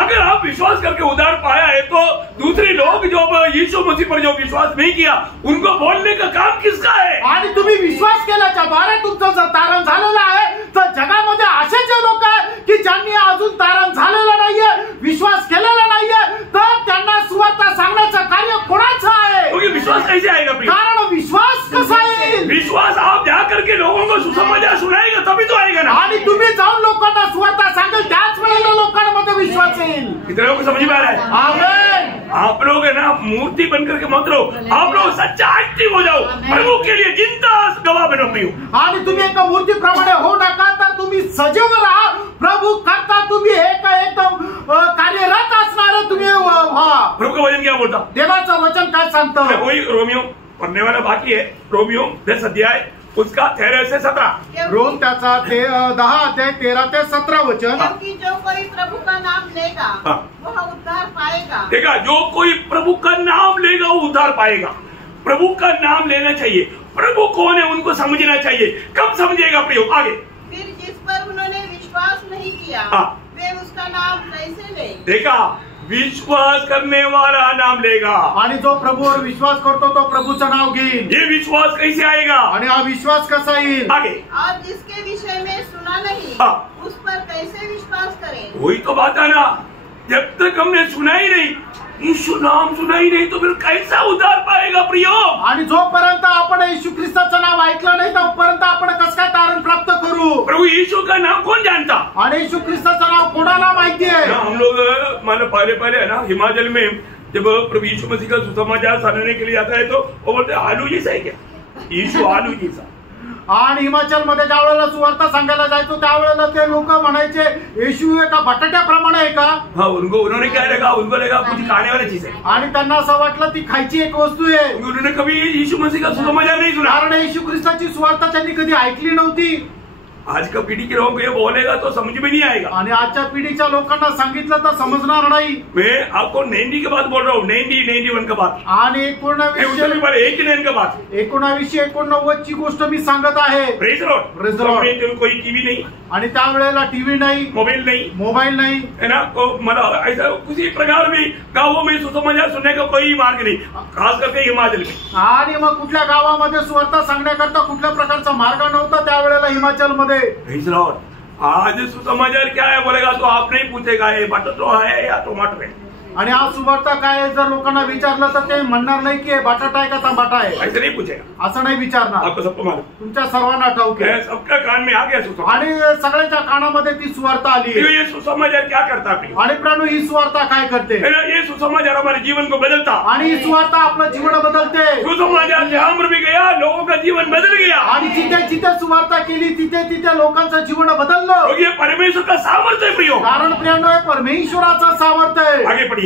अगर आप विश्वास करके उद्धार पाया है तो दूसरे लोग जो यीशु मसीह पर जो विश्वास नहीं किया उनको बोलने का काम किसका है? आणि तुम्ही विश्वास केल्याच्या द्वारे तुमचं जर तारण झालेलं आहे तर जगामध्ये असे जे लोक आहेत की ज्यांनी अजून तारण झालेलं नाहीये, विश्वास केलेला नाहीये, तर त्यांना सुवार्ता सांगण्याचं कार्य कोणाचं आहे? क्योंकि विश्वास कैसे आएगा? कारण विश्वास कसा येईल? विश्वास आप जा करके लोगों को सुसमाचार सुनाएगा तभी तो आएगा ना। आणि तुम्ही जाऊन लोकांना सुवार्ता सांगेल त्याच वेळेला लोकांमध्ये विश्वास येईल। कितने लोगों को समझ में आ रहा है? आमेन। आप लोग है ना मूर्ति बन करके मत रहो, आप लोग सच्चा एक्टिव हो जाओ, प्रभु के लिए जिंदा गवाह बनो प्रियो। आणि तुम्ही एका मूर्तीप्रमाणे होऊ नका, तर तुम्ही सजीव राहा, प्रभु करता तुम्ही एकदम कार्यरत असणारे तुम्ही व्हा। प्रभु का वचन क्या बोलता? देवाचं वचन काय सांगतं? वही रोमियो पढ़ने वाला बाकी है, रोमियो 10 अध्याय उसका 13 से 17। रोम त्याचा 10 अध्याय 13 ते 17 वचन। क्योंकि जो कोई प्रभु का नाम लेगा वह उद्धार पाएगा। देखा, जो कोई प्रभु का नाम लेगा वो उद्धार पाएगा। प्रभु का नाम लेना चाहिए। प्रभु कौन है उनको समझना चाहिए। कब समझेगा प्रयोग? आगे फिर जिस पर उन्होंने विश्वास नहीं किया वे उसका नाम कैसे ले? देखा, विश्वास करने वाला नाम लेगा आणि जो प्रभूवर विश्वास करतो तो प्रभूचं नाव घेईल। ये विश्वास कैसे आएगा? आणि हा विश्वास कसा येईल? आगे और जिसके विषय में सुना नहीं उस पर कैसे विश्वास करें? वही तो बात है ना, जब तक हमने सुना ही नहीं, यीशु नाम सुना ही नहीं तो फिर कैसा उद्धार पाएगा प्रियो? आणि जोपर्यंत आपण येशू ख्रिस्ताचं नाव ऐकलं नाही तोपर्यंत आपण कसं काय तारण प्राप्त करू? प्रभु यीशु का नाम कौन जानता? आणि येशू ख्रिस्ताचं नाव कोणाला माहिती आहे? हम लोग मतलब पहले है ना हिमाचल में जब प्रभु यीशु मसीह का सुसमाचार सुनाने के लिए आता है तो वो बोलते आलू जैसा है क्या? यीशु आलू जैसा। आणि हिमाचल मध्ये ज्या वेळेला सुवार्ता सांगायला जायचो त्यावेळेला ते लोक म्हणायचे येशू एका बटाट्याप्रमाणे आहे का? हाँ, उन्होंने क्या लगा? उनको लगा कुछ खाने वाली चीज है आणि त्यांना असं वाटलं ती खायची एक वस्तू आहे। उन्होंने कभी यीशु मसीह का सुसमाचार नहीं सुना। कारण येशू ख्रिस्ताची सुवार्ता त्यांनी कधी ऐकली नव्हती। आज का पीढ़ी के लोगों को ये बोलेगा तो समझ में नहीं आएगा। आणि आजच्या पिढीच्या लोकांना सांगितलं तर समजणार नाही। मैं आपको 90 की बात बोल रहा हूँ, 91 का बात। आणि 1989 का बात, 1989 ची गोष्ट मी सांगत आहे। Praise Lord. Praise Lord. तो कोई टीवी नहीं आणि त्यावेळेला टीव्ही नाही, मोबाइल नहीं है ना, तो मतलब ऐसा किसी प्रकार भी गाँवों में सुसमाचार सुनने का कोई मार्ग नहीं, खास करके हिमाचल में। आणि मग कुठल्या गावामध्ये सुवार्ता सांगण्याकरता कुठल्या प्रकारचा मार्ग नव्हता त्यावेळेला हिमाचल मध्ये। Praise Lord. आज सुसमाचार क्या है बोलेगा तो आप नहीं पूछेगा ये बटाटो है या टमाटर है। आणि आज सुवार्ता काय जर लोकांना विचारलं तर ते म्हणणार नाही की बटाटा आहे का टमाटा आहे, ऐसे नहीं पूछेगा। असं नाही विचारणार। आपको सबको मालूम, तुमच्या सर्वांना ठाऊक आहे। सबका कान में आ गया सुसमाचार। आणि सगळ्याच्या कानामध्ये ती सुवार्ता आली। ये सुसमाचार क्या करता है? आणि प्राणू ही सुवार्ता काय करते? ये सुसमाचार हमारे जीवन को बदलता। आणि ही सुवार्ता आपलं जीवन बदलते। सुसमाचार जहाँ पर भी गया लोगों का जीवन बदल गया। आणि जिथे जिथे सुवार्ता केली तिथे तिथे लोकांचं जीवन बदललं। ये परमेश्वर का सामर्थ्य है प्रियो। कारण प्रियानो हे परमेश्वराचं सामर्थ्य आहे। आगे पढ़िए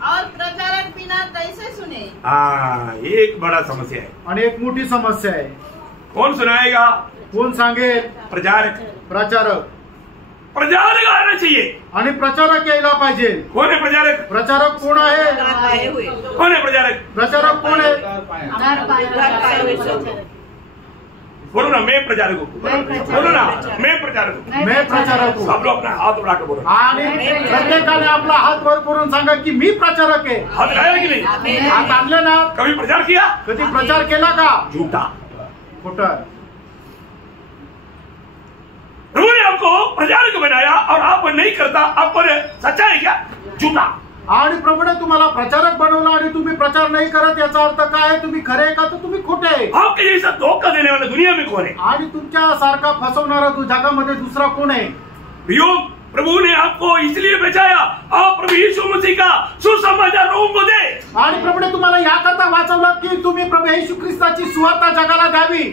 और प्रचारक बिना कैसे सुने? हाँ, एक बड़ा समस्या है। आणि एक मोठी समस्या आहे. कौन सुनाएगा? कोण सांगेल? प्रचारक. प्रचारक. प्रचारक आना चाहिए. आणि प्रचारक यायला पाहिजे. कौन है प्रचारक? प्रचारक कोण आहे? कौन है प्रचारक? प्रचारक कोण आहे? बोलो ना, मैं प्रचारक हूँ. बोलो ना, मैं प्रचारक हूँ. मैं प्रचारक हूँ. सब लोग अपना हाथ उठाकर बोलो. आणि प्रत्येकाने आपला हात वर करून सांगा की मी प्रचारक आहे. हाथ लगाया कि नहीं? हात आणले ना? कभी प्रचार किया? कधी प्रचार केला का? झूठा. खोटं. प्रभु ने आपको प्रचारक बनाया और आप नहीं करता, आप पर सच्चा है क्या? झूठा. आणि प्रभूने तुम्हाला प्रचारक बनवला आणि तुम्ही प्रचार नाही करत, याचा अर्थ काय आहे? तुम्ही खरे आहे का तर तुम्ही खोटे आहे. आपके जैसा धोखा देने वाला दुनिया में कौन है? आणि तुमच्या सारखा फसवणारा जगामध्ये दुसरा कोण आहे? प्रभु ने आपको इसलिए बचाया, आप प्रभु यीशु मसीह का सुसमाचार लोगों को दे. आणि प्रभूने तुम्हाला याकरता वाचवलं की तुम्ही प्रभू येशू ख्रिस्ताची सुवार्ता जगाला द्यावी.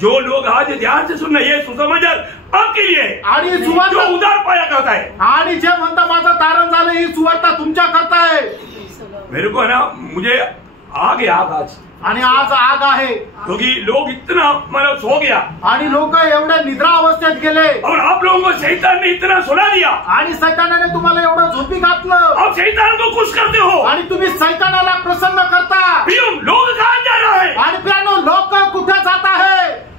जो लोग आज ध्यान से सुन रहे हैं, सुसमाचार आपके लिए है. आणि सुवार्ता जो उधार पाया करता है. आणि जे म्हणता माझं तारण झालं, ही सुवार्ता तुमच्या करता आहे. मेरे को है ना, मुझे आ गया आज. आणि आज आग आहे क्योंकि लोग इतना मतलब सो गया आणि लोक एवढ्या निद्रा अवस्थेत गेले. और आप लोगों को शैतान ने इतना सुला दिया आणि सैतानाने तुम्हाला एवढं झोपी घातलं. आप शैतान को खुश करते हो आणि तुम्ही सैतानाला प्रसन्न करता. लोग कहाँ जा रहा है? आणि प्रियानो, लोक कुठे जात आहे?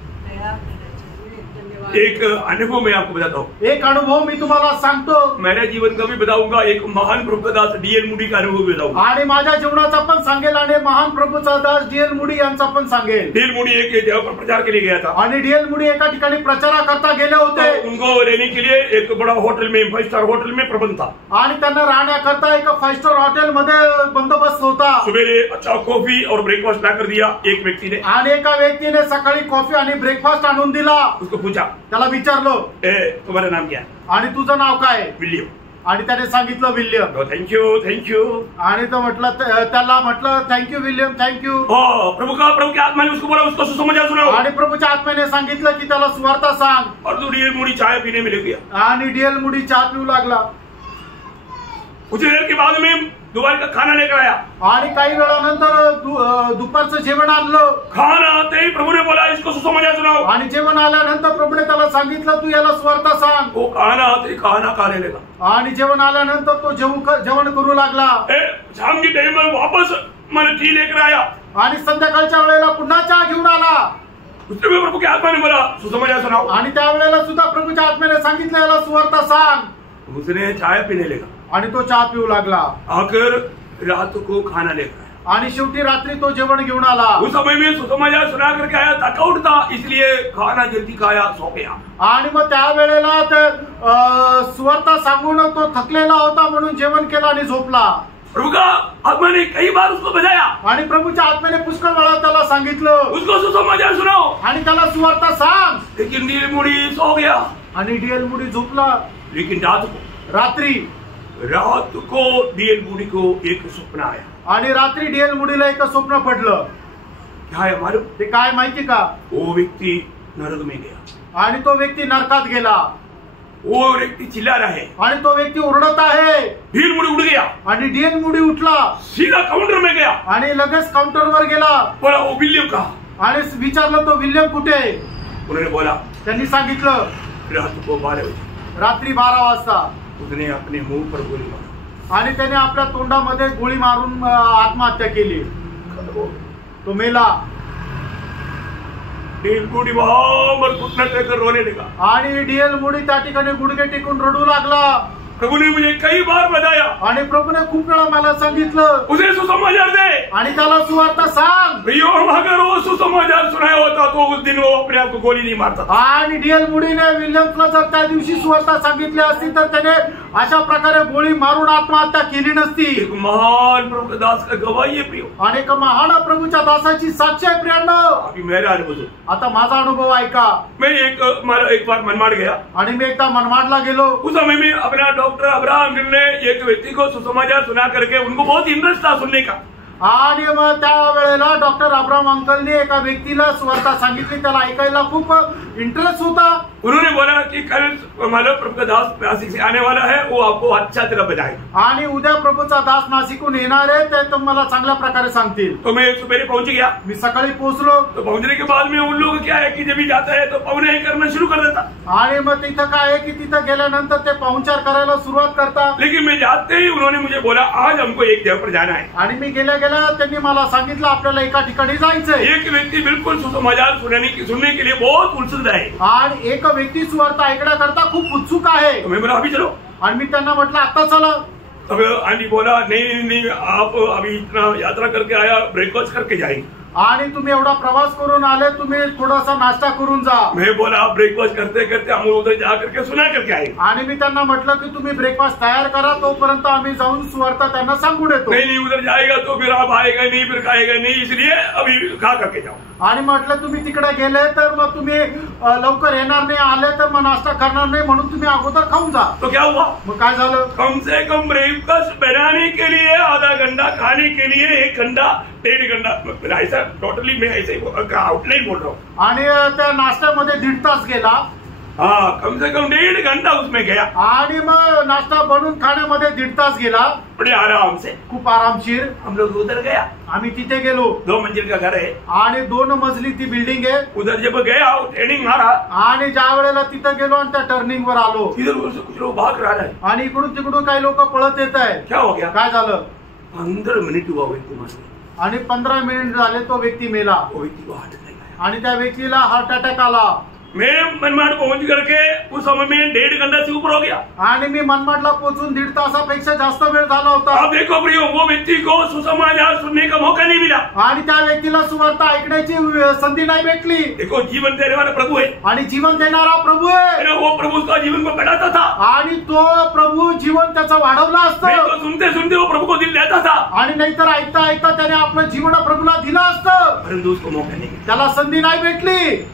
एक अनुभव मैं आपको बताता हूँ. एक अनुभव मी तुम्हाला सांगतो. मेरे जीवन का भी बताऊंगा, एक महान प्रभुदास डीएल मूडी का अनुभव बताऊंगा. आणि माझ्या जीवनाचा पण सांगेल आणि महान प्रभूचा दास डीएल मूडी यांचा पण सांगेल. डीएल मूडी एक जगह पर प्रचार के लिए गया था आणि डीएल मूडी एका ठिकाणी प्रचाराकरता गेले होते. तो उनको रहने के लिए एक बड़ा होटल में, 5 स्टार होटल में प्रबंध था. आणि त्यांना राहण्याकरता एक 5 स्टार हॉटेल मध्ये बंदोबस्त होता. सवेरे अच्छा कॉफी और ब्रेकफास्ट लाकर दिया एक व्यक्ति ने. आणि एका व्यक्तीने सकाळी कॉफी आणि ब्रेकफास्ट आणून दिला. उसको पूछा, त्याला विचारलो, तुम्हारा नाम क्या है? आणि तुझं नाव काय? विलियम. आणि त्याने सांगितलं विल्यम. थँक्यू. आणि तो म्हटलं, त्याला म्हटलं थँक्यू विल्यम, थँक्यू. प्रभु के आत्मा ने उसको बोला, उसको सुसमाचार सुनाओ. आणि प्रभूच्या आत्म्याने सांगितलं की त्याला सुवार्ता सांग. और तो डीएल मूडी चाय पीने में लग गया. आणि डीएल मूडी चहा पिऊ लागला. कुछ देर के बाद में दोपहर का खाना लेकर आया. आणि काही वेळानंतर दुपारचं जेवण आणलं. खाना आते ही प्रभु ने बोला, इसको सुसमाचार सुनाओ. आणि जेवण आल्यानंतर प्रभूने त्याला सांगितलं, तू याला सुवार्ता सांग. वो खाना आते ही खाना खाने लगा. आणि जेवण आल्यानंतर तो जेवण करू लागला. शाम की टाइम में वापस मैंने टी लेकर आया. आणि संध्याकाळच्या वेळेला पुन्हा चहा घेऊन आला. उसने भी प्रभु के आत्मा ने बोला, सुसमाचार सुनाओ. आणि त्यावेळेला सुद्धा प्रभूच्या आत्म्याने सांगितलं, याला सुवार्ता सांग. उसने चाय पीने लगा. आणि तो चहा पिऊ लागला. आकर रात को खाना लेकर आया. आणि शेवटी रात्री तो जेवण घेऊन आला. उस समय में सुसमाचार सुना करके आया, थकाउट था, इसलिए खाना जल्दी खाया, सो गया. आणि मग त्यावेळेला सुवार्ता सांगून तो थकलेला होता म्हणून जेवण केलं आणि झोपला. प्रभु का आत्मा ने कई बार उसको बजाया. आणि प्रभूच्या आत्म्याने पुष्कळ वेळा त्याला सांगितलं, उसको सुसमाचार सुनाओ. आणि त्याला सुवार्ता सांग. लेकिन डीएल मूडी सो गया. आणि डीएल मूडी झोपला. लेकिन रात को डीएल मूडी को एक स्वप्न आया. आणि रात्री डीएल मूडीला एक स्वप्न पडलं. क्या है मालूम? ते काय माहिती का? वो व्यक्ति नरक में गया. आणि तो व्यक्ती नरकात गेला. वो व्यक्ति चिल्ला रहा है आणि तो व्यक्ती ओरडत आहे. डीएल मूडी उड़ गया. आणि डीएल मूडी उठला. सीधा काउंटर में गया. आणि लगेच काउंटरवर गेला. बोला, वो विलियम का? आणि विचारलं, तो विलियम कुठे? उन्होंने बोला, त्यांनी सांगितलं, रात को 12 बजे. रात्री 12 वाजता. उसने अपने मुंह पर गोली मारी. आणि त्याने आपल्या तोंडामध्ये गोळी मारून आत्महत्या केली. तो मेला. डीएल मूडी वहां पर घुटना टेककर रोने लगा. आणि डीएल मूडी त्या ठिकाणी गुडघे टेकून रडू लागला. प्रभु ने मुझे कई बार बताया. आणि प्रभूने खूप वेळा मला सांगितलं, उसे सुसमाचार दे. आणि त्याला सुवार्ता सांग. अगर वो सुसमाचार सुनाया होता तो उस दिन वो अपने आप को गोली नहीं मारता. आणि डीएल मूडीने विल्यम्सला जर त्या दिवशी सुवार्ता सांगितली असती तर त्याने अशा प्रकारे गोळी मारून आत्महत्या केली नसती. एक महान प्रभु दास का गवाही है प्रियो. आणि एक महान प्रभूच्या दासाची साक्ष आहे प्रियांनो. अभी मेरा अनुभव. आता माझा अनुभव ऐका. मैं एक बार मनमाड गया. आणि मी एकदा मनमाडला गेलो. उस समय में अपना डॉक्टर अब्राहम ने एक व्यक्ति को सुसमाचार सुना करके, उनको बहुत इंटरेस्ट था सुनने का. आणि मग त्यावेळेला डॉक्टर अब्राहम अंकलने एका व्यक्तीला सुवार्ता सांगितली, त्याला ऐकायला खूप इंटरेस्ट होता. उन्होंने बोला कि कल हमारा प्रभु का दास नासिक से आने वाला है, वो आपको अच्छा तरह बताएगा. आणि उद्या प्रभूचा दास नाशिकहून येणार आहे, ते तुम्हाला चांगल्या प्रकारे सांगतील. तो मैं सुबह पहुंच गया. मी सकाळी पोहोचलो. तो पहुंचने के बाद में उन लोग क्या है कि जब भी जाता है तो पौने ही करना शुरू कर देता. आणि मग तिथं काय आहे की तिथं गेल्यानंतर ते पाहुणचार करायला सुरुवात करतात. लेकिन मैं जाते ही उन्होंने मुझे बोला आज हमको एक जगह पर जाना है. आणि मी गेल्या गेल्या त्यांनी मला सांगितलं आपल्याला एका ठिकाणी जायचंय. एक व्यक्ति बिल्कुल सुसमाचार सुनने के लिए बहुत उत्सुक है. आणि एक व्यक्ती सुवार्ता ऐकण्याकरता खूप उत्सुक आहे. तो मैं बोला अभी चलो. आणि मी त्यांना म्हटलं आता चला. अब आंटी बोला नहीं आप अभी इतना यात्रा करके आया, ब्रेकफास्ट करके जाएंगे. आणि तुम्ही एवढा प्रवास करून आले, तुम्ही थोडासा नाश्ता करून जा. मैं बोला आप ब्रेकफास्ट करते करते हम उधर जा करके सुना करके आए. आणि मी त्यांना म्हटलं की तुम्ही ब्रेकफास्ट तयार करा, तोपर्यंत आम्ही जाऊन सुवार्ता त्यांना सांगून येतो. नहीं उधर जाएगा तो फिर आप आएगा नहीं, फिर खाएगा नहीं, इसलिए अभी खा करके जाओ. आणि म्हटलं तुम्ही तिकडे गेले तर मग तुम्ही लवकर येणार नाही, आले तर मग नाश्ता करणार नाही, म्हणून तुम्ही अगोदर खाऊन जा. तो क्या हुआ? मग काय झालं? कम से कम ब्रेकफास्ट बनाने के लिए आधा घंटा, खाने के लिए 1 घंटा 1.5 घंटा, ऐसा टोटली मैं ऐसे आउटलाइन बोल रहा हूँ. आणि त्या नाश्त्यामध्ये 1.5 तास गेला. हाँ कम से कम 1.5 घंटा उसमें गया. आणि मग नाश्ता बनवून खाण्यामध्ये 1.5 तास गेला. बड़े आराम से, खूप आरामशीर हम लोग उधर गया. आम्ही तिथे गेलो. 2 मंजिल का घर है. आणि 2 मजली ती बिल्डिंग आहे. उधर जब गया ट्रेनिंग मारा. आणि ज्या वेळेला तिथं गेलो आणि त्या टर्निंग वर आलो, इधर से कुछ लोग भाग रहा है. आणि इकडून तिकडून काही लोक पळत येत आहे. क्या हो गया? काय झालं? 15 मिनट हुआ व्यक्ति मर गया. आणि 15 मिनिट झाले तो व्यक्ती मेला. वो व्यक्ति को हार्ट अटैक आया. आणि त्या व्यक्तीला हार्ट अटॅक आला. मैं मनमाड पहुंच करके उस समय में 1.5 घंटा से ऊपर हो गया. आणि मी मनमाडला पोहोचून 1.5 तासापेक्षा जास्त वेळ झाला होता. अब देखो प्रियो, वो व्यक्ति को सुसमाचार सुनने का मौका नहीं मिला. आणि त्या व्यक्तीला सुवार्ता ऐकण्याची संधी नाही भेटली. देखो जीवन देने वाला प्रभु है. आणि जीवन देणारा प्रभू आहे. वो प्रभु उसका जीवन को बढ़ाता था. आणि तो प्रभू जीवन त्याचं वाढवलं नहीं असतं. तो सुनते सुनते वो प्रभु को दिल देता था. आणि नाहीतर ऐकता ऐकता त्याने आपलं जीवन प्रभूला दिलं असतं. परंतु उसको मौका नहीं मिला. त्याला संधी नाही भेटली.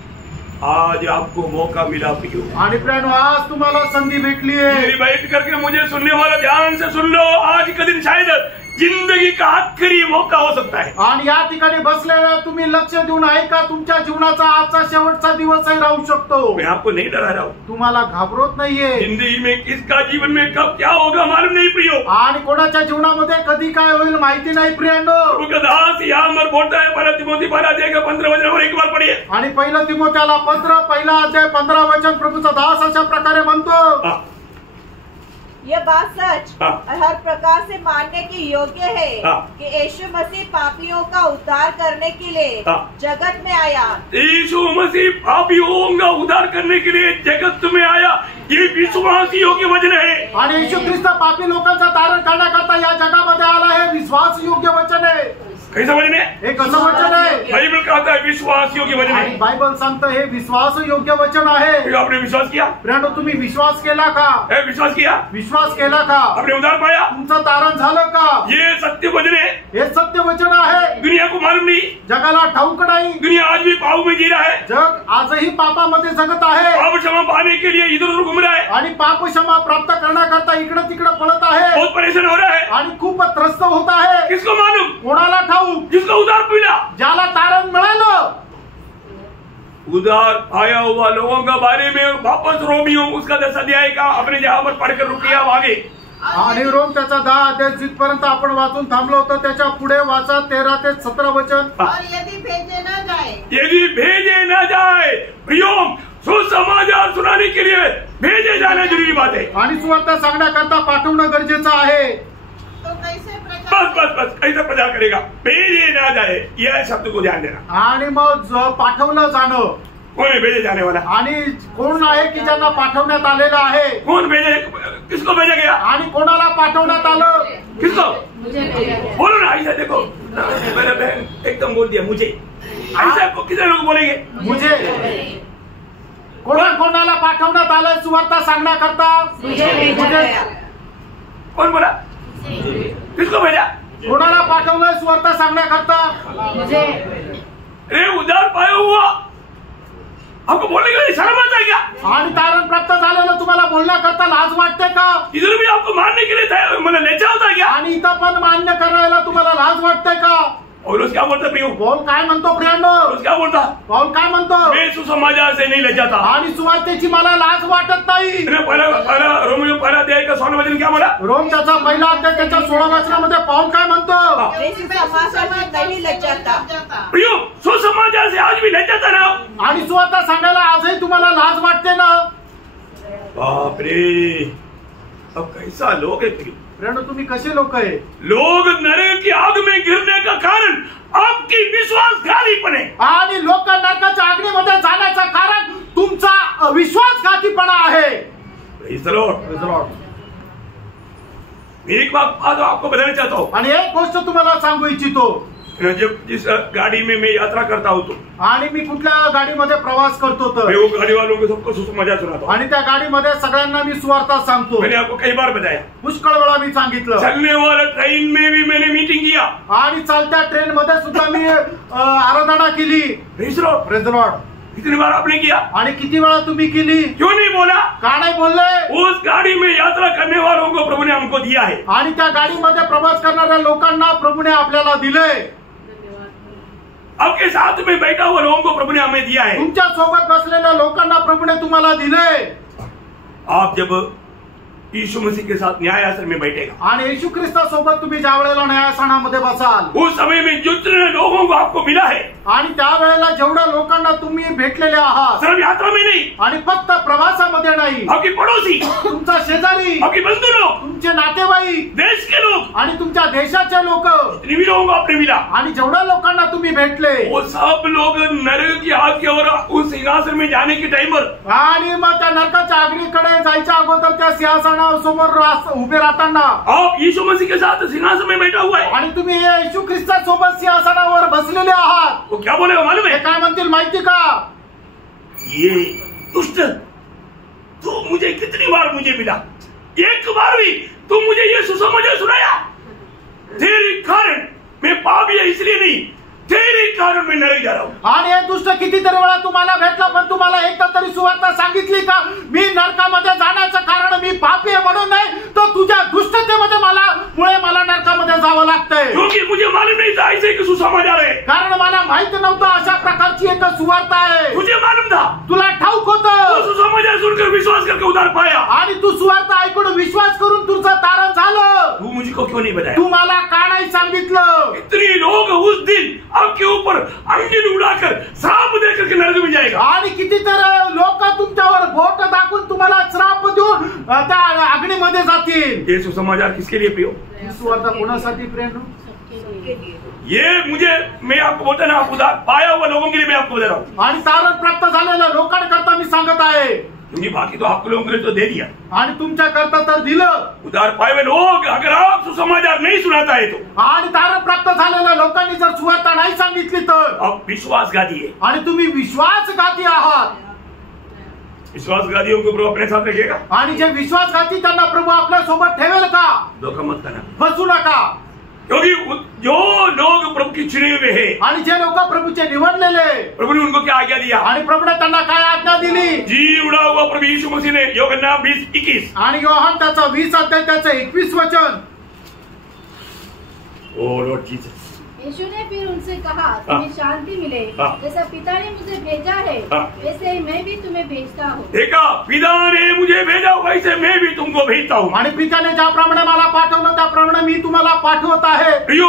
आज आपको मौका मिला प्रियो. आणि प्रियो, आज तुम्हाला संधी भेटली आहे. बैठ करके मुझे सुनने वाला ध्यान से सुन लो. आज का दिन शायद जिंदगी का आखिरी मौका हो सकता है. आणि या ठिकाणी बसलेल्या तुम्ही लक्ष देऊन ऐका, तुमच्या जीवनाचा आजचा शेवटचा दिवसही राहू शकतो. मैं आपको नहीं डरा रहा हूँ. तुम्हाला घाबरत नाहीये. जिंदगी में किसका जीवन में कब क्या होगा मालूम नहीं प्रियो. आणि कोणाच्या जीवनामध्ये कधी काय होईल माहिती नाही प्रियांनो. प्रभु का दास यहाँ पर बोलता है, 1 तिमोथी 15 वचन और एक बार पढ़िए. आणि 1 तिमोथेला पत्र 1 अध्याय 15 वचन प्रभूचा दास अशा प्रकारे म्हणतो, ये बात सच और हर प्रकार से मानने की योग्य है कि यीशु मसीह पापियों का उद्धार करने के लिए जगत में आया. यीशु मसीह पापियों का उद्धार करने के लिए जगत में आया. ये विश्वास योग्य वचन है. आणि येशू ख्रिस्त पापी लोकांचा तारण करण्याकरता या जगामध्ये आला है. विश्वास योग्य वचन आहे. कैसा वचन है? हे कसं वचन आहे? बाइबल कहता है विश्वास योग्य वचन आणि है. बायबल सांगतं हे विश्वास योग्य वचन आहे. आपने विश्वास किया? प्रियांनो, तुम्ही विश्वास केला का? विश्वास किया? विश्वास केला का? आपने उद्धार पाया? तुमचं तारण झालं का? ये सत्य वचन है. हे सत्य वचन आहे. दुनिया को मालूम नहीं. जगाला ठाऊक नाही. दुनिया आज भी पाप में जी रहा है. जग आजही पापामध्ये जगत आहे. पाप क्षमा पाने के लिए इधर उधर घूम रहा है. आणि पाप क्षमा प्राप्त करण्याकरता इकडे तिकडे पळत आहे. बहुत परेशान हो रहा है. आणि खूप त्रस्त होत आहे. किसको मालूम? कोणाला ठाऊक? जिसको उद्धार मिला, ज्याला तारण मिळालं. उद्धार पाया हुआ लोगों का बारे में वापस रोमियो उसका 10 अध्याय का अपने जहाँ पर पढ़कर रुकिए. आप आगे. आणि रोम त्याचा 10 अध्याय जिथपर्यंत आपण वाचून थांबलो होतो त्याच्या पुढे वाचा 13 ते 17 वचन. और यदि भेजे न जाए, यदि भेजे न जाए प्रियो, सुसमाचार सुनाने के लिए भेजे जाना जरूरी बात है. आणि सुवार्ता सांगण्याकरता पाठवणं गरजेचं आहे. तो कैसे प्रचार? बस कैसे प्रचार करेगा? भेजे ना जाए, यह शब्द को ध्यान देना. आणि मग पाठवलं जाणं. कौन है भेजे जाने वाला? आणि कोण आहे की ज्यांना पाठवण्यात आलेलं आहे? कौन भेजे? किसको भेजा गया? आणि कोणाला पाठवण्यात आलं? किसको? बोलो ना. ऐसा देखो, मेरा बहन एकदम बोल दिया मुझे. ऐसा कितने लोग बोलेंगे मुझे? कोणाला पाठवण्यात आलं सुवार्ता सांगण्याकरता? मुझे. कौन बोला? किसको भेजा? कोणाला पाठवलं सुवार्ता सांगण्याकरता? अरे उद्धार पाया हुआ आपको बोलने के लिए शर्म आता है क्या? आणि तारण प्राप्त झालेलं तुम्हाला बोलण्याकरता लाज वाटते का? इधर भी आपको मानने के लिए मला लज्जा होता है क्या? आणि इथं पण मान्य करायला तुम्हाला लाज वाटते का? पौलुस क्या बोलता प्रियो? पौल काय म्हणतो प्रियांनो? पौलुस क्या बोलता? पौल काय म्हणतो? मैं सुसमाचार से नहीं लज्जाता. आणि सुवार्तेची मला लाज वाटत नाही. पहिला अध्याय का 16 वचन क्या बोला? रोम त्याचा पहिला अध्याय त्याच्या 16 वचनामध्ये पौल काय म्हणतो? मैं सुसमाचार से नहीं लज्जाता. प्रियो, सुसमाचार से आज भी लज्जाता ना. आणि सुवार्ता सांगायला आजही तुम्हाला लाज वाटते ना? बाप रे, अब कैसा लोग है प्रियो. प्रियांनो, तुम्ही कसे लोक आहे? लोग नरक की आग में गिरने का कारण आपकी विश्वासघातीपण है. आणि लोक नरकाच्या अग्नीमध्ये जाण्याचं कारण तुमचा विश्वासघातीपणा आहे. Praise the Lord. मैं एक बात आपको बताना चाहता हूँ. आणि एक गोष्ट तुम्हाला सांगू इच्छितो. जब जिस गाड़ी में मैं यात्रा करता हूँ तो आणि मी कुठल्या गाडीमध्ये प्रवास करतो तर मैं वो गाड़ी वालों को सबको सुसमाचार सुनाता हूँ. आणि त्या गाडीमध्ये सगळ्यांना मी सुवार्ता सांगतो. मैंने आपको कई बार बताया. पुष्कळ वेळा मी सांगितलं. चलने वाला ट्रेन में भी मैंने मीटिंग किया. आणि चालत्या ट्रेन मध्ये सुद्धा मी आराधना केली. Praise the Lord. Praise the Lord. कितनी बार आपने किया? आणि किती वेळा तुम्ही केली? क्यों नहीं बोला? का नाही बोलले? उस गाड़ी में यात्रा करने वालों को प्रभु ने हमको दिया है. आणि त्या गाडीमध्ये प्रवास करणाऱ्या लोकांना प्रभूने आपल्याला दिले. आपके साथ में बैठा हुआ लोगों को प्रभु ने हमें दिया है. तुमच्या सोबत बसलेल्या लोकांना प्रभूने तुम्हाला दिले. आप जब यीशु मसीह के साथ न्यायासन में बैठेगा आणि येशू ख्रिस्तासोबत तुम्ही ज्या वेळेला न्यायासनामध्ये बसाल, उस समय में जितने लोगों को आपको मिला है, आणि त्यावेळेला जेवढ्या लोकांना तुम्ही भेटलेले आहात, सिर्फ यात्रा में नहीं, आणि फक्त प्रवासामध्ये नाही, आपकी पड़ोसी, तुमचा शेजारी, आपके बंधु लोग, तुमचे नातेवाईक, देश के लोग, आणि तुमच्या देशाचे लोक, जितने भी लोगों को आपने मिला, आणि जेवढ्या लोकांना तुम्ही भेटले, वो सब लोग नरक की आग की ओर उस सिंहासन में जाने के टाइम पर, आणि मग त्या नरकाच्या अग्नीकडे जायच्या अगोदर त्या सिंहासनासमोर उभे राहताना आप यीशु मसीह के साथ सिंहासन में बैठा हुआ है, आणि तुम्ही येशू ख्रिस्तासोबत सिंहासनावर बसलेले आहात. वो क्या बोलेगा मालूम हे है? काय म्हणतील माहिती का? ये दुष्ट, तू मुझे कितनी बार मुझे मिला, एक बार भी तू मुझे ये सुसमाचार सुनाया. तेरे कारण मैं पापी है इसलिए नहीं, तेरे कारण मैं नरक जा रहा हूँ. आणि हे दुष्ट कितीतरी वेळा तुम्हाला भेटला, पण तुम्हाला एकदा तरी सुवार्ता सांगितली का? मी नरकामध्ये जाण्याचं कारण मी पापी आहे म्हणून नाही, तर तुझ्या दुष्टतेमध्ये मुळे मला नरकामध्ये जावं लागतंय. क्योंकि मुझे मालूम नहीं था ऐसे कि सुसमाचार है. कारण मला माहित नव्हतं अशा प्रकारची एक सुवार्ता आहे. मुझे मालूम था, तुला ठाऊक वो होतं, सुसमाचार सुनकर विश्वास करके उधार पाया. आणि तू सुवार्ता ऐकून विश्वास करून तुझं तारण झालं. तू मुझको क्यों नहीं बताया? तू मला का नाही सांगितलं? इतने लोग उस दिन आपके ऊपर अंगीन उड़ाकर श्राप देकर के नरक में जाएगा. आणि कितीतरी लोक तुमच्यावर बोट दाखवून तुम्हाला श्राप देऊन त्या अग्नीमध्ये जातील. ये सुसमाचार किसके लिए प्रियो? ही सुवार्ता कोणासाठी प्रेरणा? ये मुझे, मैं आपको बोलता ना, आप उधार पाया हुआ लोगों के लिए मैं आपको बता रहा हूँ. आणि तारण प्राप्त झालेल्या लोकांकरता मी सांगत आहे. क्योंकि बाकी तो आप लोगों के लिए तो दे दिया. आणि तुमच्या करता तर दिलं. उधार पाए हुए लोग, अगर आप सुसमाचार नहीं सुनाता है तो आणि तारण प्राप्त झालेल्या लोकांनी जर सुवार्ता नाही सांगितली तर आप विश्वासघाती है. आणि तुम्ही विश्वासघाती आहात. विश्वासघातियों को प्रभु अपने साथ रखेगा. आणि जे विश्वासघाती त्यांना प्रभू आपल्या सोबत ठेवेल का? धोखा मत करना. फसू नका. क्योंकि जो लोग प्रभु की चुने हुए हैं, आणि जे लोक प्रभूचे निवडलेले, प्रभु ने उनको क्या आज्ञा दिया? आणि प्रभूने त्यांना काय आज्ञा दिली? जी उड़ा हुआ प्रभु यीशु मसीह ने, यूहन्ना 20:21. आणि योहान त्याचा 20 अध्याय त्याचं 21 वचन. ओ लॉर्ड जीसस. यीशु ने फिर उनसे कहा, तुम्हें शांति मिले. जैसा पिता ने मुझे भेजा है, वैसे ही मैं भी तुम्हें भेजता हूँ. देखा, पिता ने मुझे भेजा वैसे मैं भी तुमको भेजता हूँ. आणि पित्याने ज्याप्रमाणे मला पाठवलं त्याप्रमाणे मी तुम्हाला पाठवत आहे. प्रियो,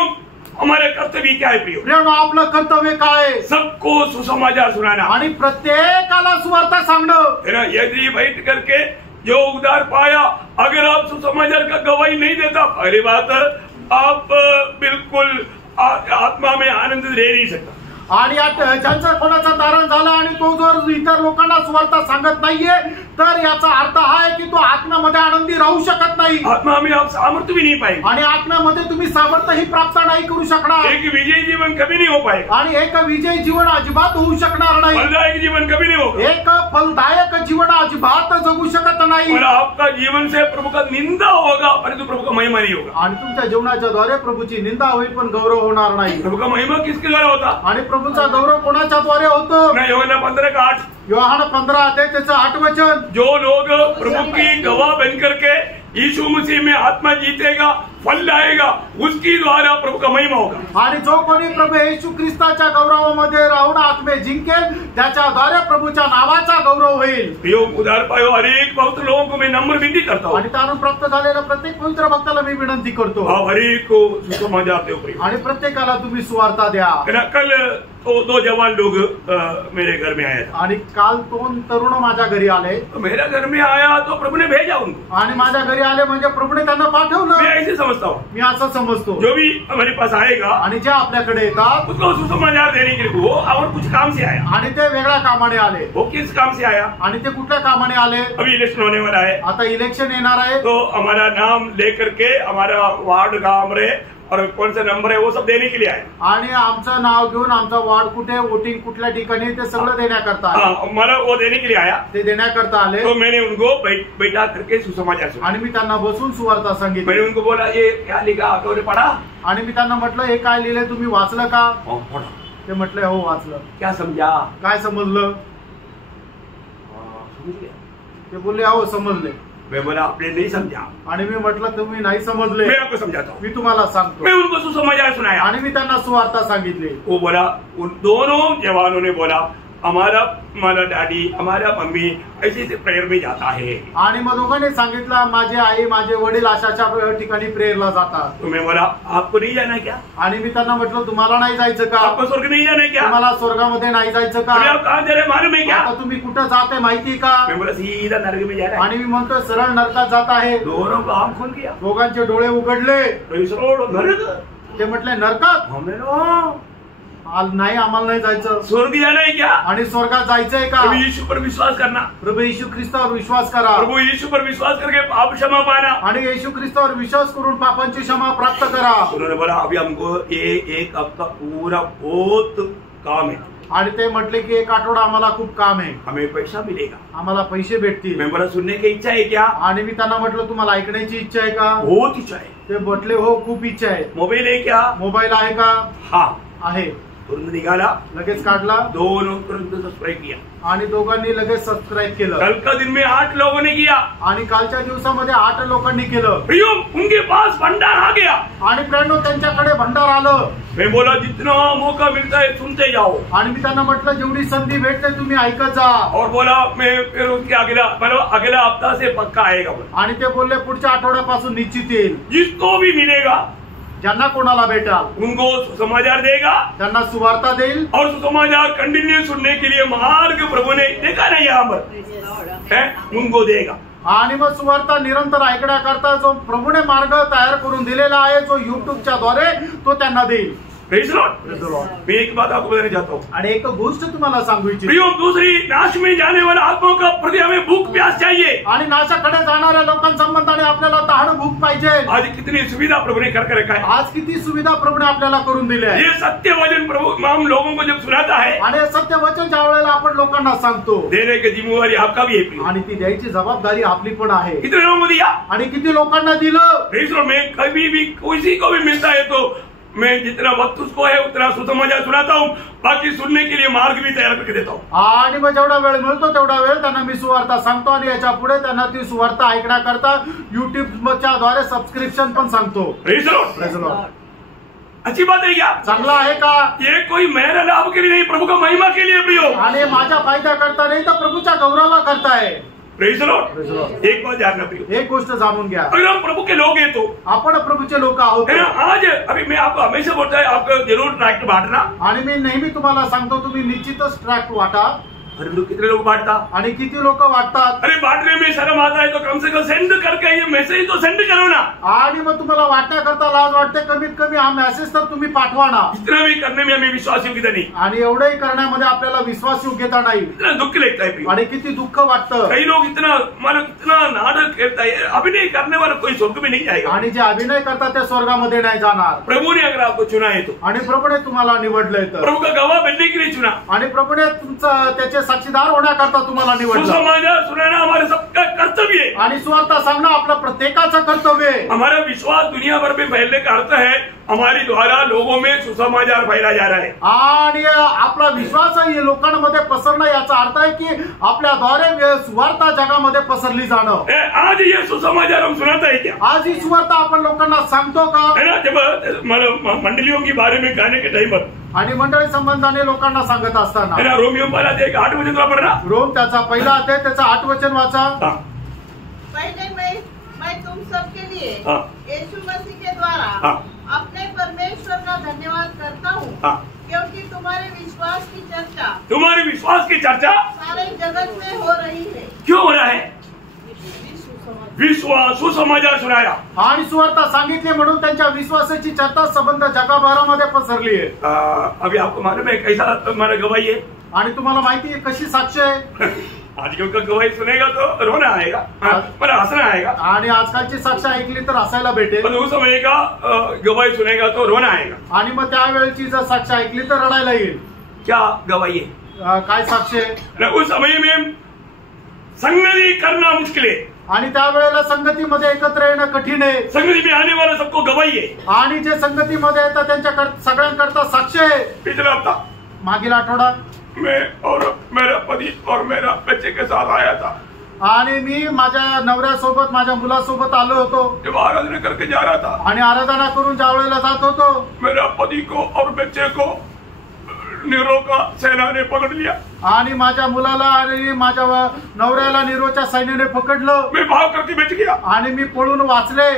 हमारे कर्तव्य क्या है प्रियो? प्रियो, आपलं कर्तव्य काय? सबको सुसमाचार सुनाना. आणि प्रत्येकाला सुवार्ता सांगणं. यदि बैठ करके जो उधार पाया, अगर आप सुसमाचार का गवाही नहीं देता, पहली बात आप बिल्कुल आत्मा में आनंद ले नहीं सकता. आणि ज्यांचं कोणाचं तारण झालं आणि तो जर इतर लोकांना सुवार्ता सांगत नाहीये, तर याचा अर्थ हा आहे की तो आत्म्यामध्ये आनंदी राहू शकत नाही. आत्मा में आप सामर्थ्य भी नहीं पाएंगे. आणि आत्म्यामध्ये तुम्ही सामर्थ्यही प्राप्त नाही करू शकणार. एक विजयी जीवन कभी नहीं हो पाएगा. आणि एक विजयी जीवन अजिबात होऊ शकणार नाही. फलदायक जीवन कभी नहीं होगा. एक फलदायक जीवन अजिबात जगू शकत नाही. नाही. और आपका जीवन से प्रभु का निंदा होगा परंतु प्रभु का महिमा नहीं होगा. आणि तुमच्या जीवनाच्या द्वारे प्रभूची निंदा होईल पण गौरव होणार नाही. प्रभु का महिमा किसके द्वारा होता? आणि प्रभूचा गौरव कोणाच्या द्वारे होतो? योहन्ना 15:8. योहान 15 अध्याय त्याचं 8 वचन. जो लोग प्रभु की गवाह बन करके यीशु मसीह में आत्मा जीतेगा, फल लाएगा, उसकी द्वारा प्रभु का महिमा होगा. आणि जो कोणी प्रभू येशू ख्रिस्ताच्या गौरवामध्ये राहून आत्मे जिंकेल त्याच्या द्वारे प्रभूच्या नावाचा गौरव होईल. प्रियो उदार पायो हरेक पवित्र लोगों को मैं नम्र विनती करता हूँ. आणि त्यानं प्राप्त झालेल्या प्रत्येक पवित्र भक्ताला मी विनंती करतो. आप हरेक को सुसमाचार दो प्रियो. आणि प्रत्येकाला तुम्ही सुवार्ता द्या. कल तो 2 जवान लोग मेरे घर में आया था. आणि काल 2 तरुण माझ्या घरी आले. तो मेरा घर में आया तो प्रभु ने भेजा उनको. आणि माझ्या घरी आले म्हणजे प्रभूने त्यांना पाठवलं. मैं ऐसे समझता हूँ. मी असं समजतो जो भी हमारे पास आएगा आणि जे आपल्याकडे येतात उसको सुसमाचार देने के लिए वो और कुछ काम से आया. आणि ते वेगळ्या कामाने आले. वो किस काम से आया? आणि ते कुठल्या कामाने आले? अभी इलेक्शन होने वाला है. आता इलेक्शन येणार आहे. तो हमारा नाम लेकर के हमारा वार्ड गांव रे और कौन सा नंबर है वो सब देने के लिए आए. आणि आमचं नाव घेऊन आमचा वार्ड कुठे, वोटिंग कुठल्या ठिकाणी, ते सगळं देण्याकरता. मला वो देने के लिए आया. ते देण्याकरता आले. तो मैंने उनको बैठा करके सुसमाचार सुना. आणि मी त्यांना बसून सुवार्ता सांगितली. मैंने उनको बोला ये क्या लिखा आपने पढ़ा? आणि मी त्यांना म्हटलं हे काय लिहिले तुम्ही वाचलं का? पढ़ा. ते म्हटले हो वाचलं. क्या समझा? काय समजलं? समझ गया. ते बोलले हो समजले. मैं बोला आपने नहीं समझा. आणि मी म्हटलं तुम्ही नाही समजले. मैं आपको समझाता हूँ. मी तुम्हाला सांगतो. मैं उनको सुसमाचार सुनाया. आणि मी त्यांना सुवार्ता सांगितली. वो बोला, उन दोनों जवानों ने बोला हमारा डैडी, हमारा मम्मी ऐसे प्रेयर में जाता है. आणि मग दोघांनी सांगितलं माझे आई, माझे वडील अशाच्या ठिकाणी प्रेयरला जातात. तो मैं बोला आपको नहीं जाना क्या? आणि मी त्यांना म्हटलं तुम्हाला नाही जायचं का? आपको स्वर्ग नहीं जाना क्या? तुम्हाला स्वर्गामध्ये नाही जायचं का? अभी आप कहाँ जा रहे मालूम है क्या? आता तुम्ही कुठं जाते माहिती का? मैं बोला सीधा नरक में जा रहा है. आणि मी म्हणतो सरळ नरकात जात आहे. दोनों का आँख खुल गया. दोघांचे डोळे उघडले. नरक. ते म्हटले नरकात? नाही आम्हाला नाही जायचं. स्वर्ग जाना है क्या? आणि स्वर्गात जायचंय का? प्रभु यीशु पर विश्वास करना. प्रभू येशू ख्रिस्तावर विश्वास करा. प्रभु यीशु पर विश्वास करके पाप क्षमा पाना. आणि येशू ख्रिस्तावर विश्वास करून पापांची क्षमा प्राप्त करा. उन्होंने बोला अभी हमको ये एक हफ्ता पूरा बहुत काम है. आणि ते म्हटले की 1 आठवडा आम्हाला खूप काम आहे. हमें पैसा मिलेगा. आम्हाला पैसे भेटतील. मैं बोला सुनने की इच्छा है क्या? आणि मी त्यांना म्हटलं तुम्हाला ऐकण्याची इच्छा आहे का? बहुत इच्छा है. ते म्हटले हो खूप इच्छा आहे. मोबाइल है क्या? मोबाईल आहे का? हाँ. आहे. तुरंत निकाला. लगेच काढला. दोनों तुरंत सब्सक्राइब किया. आणि दोघांनी लगेच सबस्क्राईब केलं. कल का दिन में 8 लोगों ने किया. आणि कालच्या दिवसामध्ये 8 लोकांनी केलं. प्रियो उनके पास भंडार आ गया. आणि प्रेरणो त्यांच्याकडे भंडार आलं. मैं बोला जितना मौका मिलता है सुनते जाओ. आणि मी त्यांना म्हटलं जेवढी संधी भेटते तुम्ही ऐकत जा. और बोला मैं फिर उसके अगला हफ्ता से पक्का आएगा. आणि ते बोलले पुढच्या आठवड्यापासून निश्चित येईल. जिसको भी मिलेगा ज्यांना कोणाला भेटाल उनको सुसमाचार देगा. त्यांना सुवार्ता देईल. और सुसमाचार कंटिन्यू सुनने के लिए मार्ग प्रभु ने देखा ना यहाँ पर उनको देगा. आणि मग सुवार्ता निरंतर ऐकण्याकरता जो प्रभूने मार्ग तयार करून दिलेला आहे जो युट्यूबच्या द्वारे तो त्यांना देईल. Praise the Lord. मैं एक बात आपको बताना चाहता हूँ. आणि एक गोष्ट तुम्हाला सांगू इच्छितो. प्रियो दूसरी नाश में जाने वाला आत्माओं का प्रति हमें भूख प्यास चाहिए. आणि नाशाकडे जाणाऱ्या लोकांसंबंधाने आपल्याला तहान भूक पाहिजे. आज कितनी सुविधा प्रभु ने करके रखा है. आज किती सुविधा प्रभूने आपल्याला करून दिल्या आहे. ये सत्य वचन प्रभु हम लोगों को जब सुनाता है आणि सत्य वचन ज्या वेळेला आपण लोकांना सांगतो देने की जिम्मेवारी आपका भी है. आणि ती द्यायची जबाबदारी आपली पण आहे. कितने लोगों को दिया आणि किती लोकांना दिलं. Praise the Lord. मैं कभी भी किसी को भी मिलता है तो मैं जितना वक्त उसको है उतना सुसमाचार सुनाता हूँ. बाकी सुनने के लिए मार्ग भी तैयार करके देता हूँ. आणि मग जेवढा वेळ मिळतो तेवढा वेळ त्यांना मी सुवार्ता सांगतो. आणि याच्या पुढे त्यांना ती सुवार्ता ऐकण्याकरता युट्यूबच्या द्वारे सबस्क्रिप्शन पण सांगतो. Praise the Lord. Praise the Lord. अच्छी बात है क्या? चांगला आहे का? ये कोई मेरे लाभ के लिए नहीं, प्रभु का महिमा के लिए प्रियो. आणि माझ्या फायदा करता नाही तर प्रभूच्या गौरवा करताय. Praise the Lord. Praise the Lord. एक बात जानना प्रियो. एक गोष्ट जाणून घ्या. अगर हम प्रभु के लोग हैं तो आपण प्रभूचे लोक आहोत. है ना. आज अभी मैं आपको हमेशा बोलता है आपको जरूर ट्रैक्ट बांटना. आणि मी नेहमी तुम्हाला सांगतो तुम्ही निश्चितच ट्रॅक्ट वाटा. अरे लोग कितने लोग बांटता. आणि किती लोक वाटतात. अरे बांटने में शर्म आता है तो कम से कम सेंड करके ये मैसेज तो सेंड करो ना. आणि मग तुम्हाला वाटण्याकरता लाज वाटते कमीत कमी हा मेसेज तर तुम्ही पाठवा ना. इतना भी करने में हमें विश्वास योग्यता नहीं. आणि एवढंही करण्यामध्ये आपल्याला विश्वास योग्यता नाही. इतना दुख लगता है. आणि किती दुःख वाटतं. कई लोग इतना नाटक करता है. अभिनय करने वाला कोई स्वर्ग में नहीं जाएगा. आणि जे अभिनय करतात ते स्वर्गामध्ये नाही जाणार. प्रभु ने अगर आपको चुना है तो आणि प्रभूने तुम्हाला निवडलंय तर प्रभु का गवाह बनने के लिए चुना. आणि प्रभूने तुमचं त्याचे साक्षीदार होण्याकरता तुम्हाला निवडलं. सुसमाचार सुनाना हमारे सबका कर्तव्य है आणि सुवार्ता सांगणं आपलं प्रत्येकाचं कर्तव्य आहे. हमारा विश्वास दुनिया भर में फैलने का अर्थ है हमारी द्वारा लोगों में सुसमाचार फैला जा रहा है. आणि आपला विश्वास हे लोकांमध्ये पसरणं याचा अर्थ आहे की आपल्याद्वारे सुवार्ता जगामध्ये पसरली जाणं. आज ये सुसमाचार हम सुनाता है क्या? आज ही सुवार्ता आपण लोकांना सांगतो का? है ना, जब मंडलियों के बारे में गाने के टाइम पर आणि मंडळी संबंधाने लोकांना सांगत असताना है ना, रोमियो पहिला ते 8 वचन पढ़ना. रोम त्याचा पहिला अध्याय त्याचा 8 वचन वाचा. पहले मैं तुम सबके लिए यीशु मसीह के द्वारा अपने परमेश्वर का धन्यवाद करता हूँ क्योंकि तुम्हारे विश्वास की चर्चा सारे जगत में हो रही है. क्यों हो रहा है? विश्वास सुसमाचार सुनाया आणि सुवार्ता सांगितली म्हणून त्यांच्या विश्वासाची चर्चा संबंध जगभरामध्ये पसरली आहे. अभी आपको मालूम है कैसा हमारा गवाही है? आणि तुम्हाला माहिती आहे कशी साक्ष आहे? आजकल का गवाही सुनेगा तो रोना आएगा, पर हंसना आएगा. आणि आजकालची साक्ष ऐकली तर हसायला भेटेल. पर उस समय का गवाही सुनेगा तो रोना आएगा. आणि मग त्यावेळेची जर साक्ष ऐकली तर रडायला येईल. क्या गवाही है? काय साक्ष आहे? उस समय में संगति करना मुश्किल है. आणि त्यावेळेला संगतीमध्ये एकत्र येणं कठीण आहे. संगति में आने वाला सबको गवाही है. आणि जे संगतीमध्ये येतात त्यांच्या सगळ्यांकरता साक्ष आहे. पिछला हफ्ता मागील आठवडा मैं और मेरा पति और मेरा बच्चे के साथ आया था. आणि मी माझ्या नवऱ्यासोबत माझ्या मुलासोबत आलो होतो. जब आराधना करके जा रहा था आणि आराधना करून ज्या वेळेला जात होतो मेरा पति को और बच्चे को नीरो का सेना ने पकड़ लिया. आणि माझ्या मुलाला आणि माझ्या नवऱ्याला नीरोच्या सैन्याने पकडलं. मैं भाग करके बच गया. आणि मी पळून वाचले.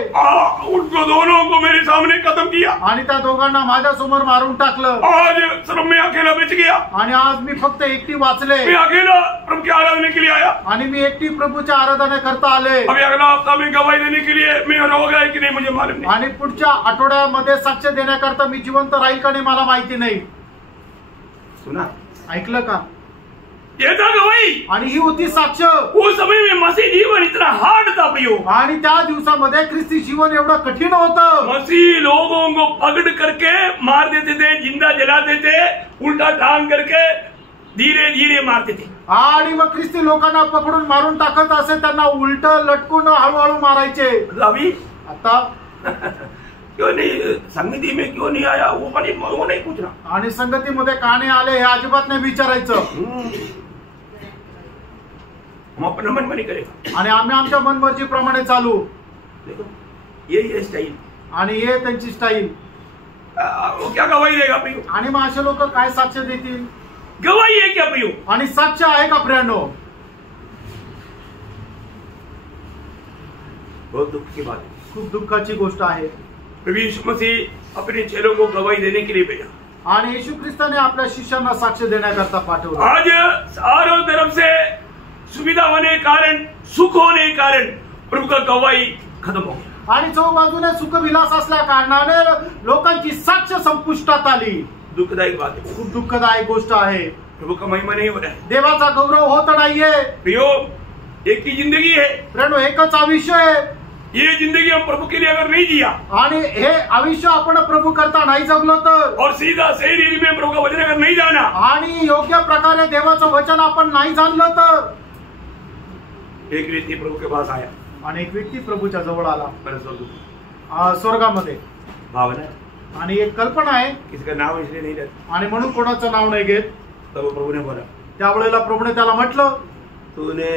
उनको दोनों को मेरे सामने खत्म किया. आणि त्या दोघांना माझ्या समोर मारून टाकलं. आज सिर्फ मैं अकेला बच गया. आणि आज मी फक्त एकटी वाचले. मैं अकेला प्रभु की आराधना के लिए आया. आणि मी एकटी प्रभूच्या आराधना करता आले. अभी अगला हफ्ता में गवाही देने के लिए मैं होगा है कि नहीं मुझे मालूम नहीं. आणि पुढच्या आठवड्यामध्ये साक्ष देण्याकरता मी जिवंत राहील का नाही मला माहिती नाही. सुना, ऐकलं का? ये था गवाही. आणि ही होती साक्ष. उस समय में मसीह जीवन इतना हार्ड था प्रियो. आणि त्या दिवसामध्ये ख्रिस्ती जीवन एवढं कठीण होतं. मसीह लोगों को पकड़ करके मार देते थे, जिंदा जलाते थे, उल्टा टांग करके धीरे धीरे मारते थे. आणि मग ख्रिस्ती लोकांना पकडून मारून टाकत असे, त्यांना उलट लटकून हळूहळू मारायचे. अभी आता क्यों नहीं संगति में क्यों नहीं आया वो नहीं पूछना. आणि संगतीमध्ये का नाही आले हे अजिबात नाही विचारायचं. हम अपना मन बनी करेगा आणि आम्ही आमच्या मनमर्जीप्रमाणे चालू. देखो ये स्टाईल आणि हे त्यांची स्टाईल. वो क्या गवाही देगा प्रियो? आणि मग असे लोक काय साक्ष देतील? गवाही है क्या प्रियो? आणि साक्ष आहे का प्रियांनो? बहुत दुख की बात है. खूप दुःखाची गोष्ट आहे. प्रभु यीशु मसीह अपने चेलों को गवाही देने के लिए भेजा. आणि येशू ख्रिस्ताने आपल्या शिष्यांना साक्ष देण्याकरता पाठवलं. आज चारों तरफ से सुविधा होने के कारण, सुख होने के कारण प्रभु का गवाही खत्म हो गया. आणि चौबाजूने सुखविलास असल्या कारणाने लोकांची साक्ष संपुष्टात आली. दुःखदायक बात है. खूप दुःखदायक गोष्ट आहे. प्रभु का महिमा नहीं हो रहा है. देवाचा गौरव होत नाहीये. प्रियो एक ही जिंदगी है. प्रियो एकच आयुष्य आहे. ये जिंदगी हम प्रभु के लिए अगर नहीं जिया आणि हे आयुष्य आपण प्रभु करता नाही जगलो तर, और सीधा सही रीति में प्रभु का वचन अगर नहीं जाना आणि योग्य प्रकारे देवाचं वचन आपण नाही जाणलं तर, एक व्यक्ती प्रभु के पास आया. आणि एक व्यक्ती प्रभूच्या जवळ आला स्वर्गामध्ये. भावना आणि एक कल्पना आहे. किसी का नाम इसलिए नहीं लेता. आणि म्हणून कोणाचं नाव नाही घेत. तब प्रभु ने बोला, त्यावेळेला प्रभूने त्याला म्हटलं, तूने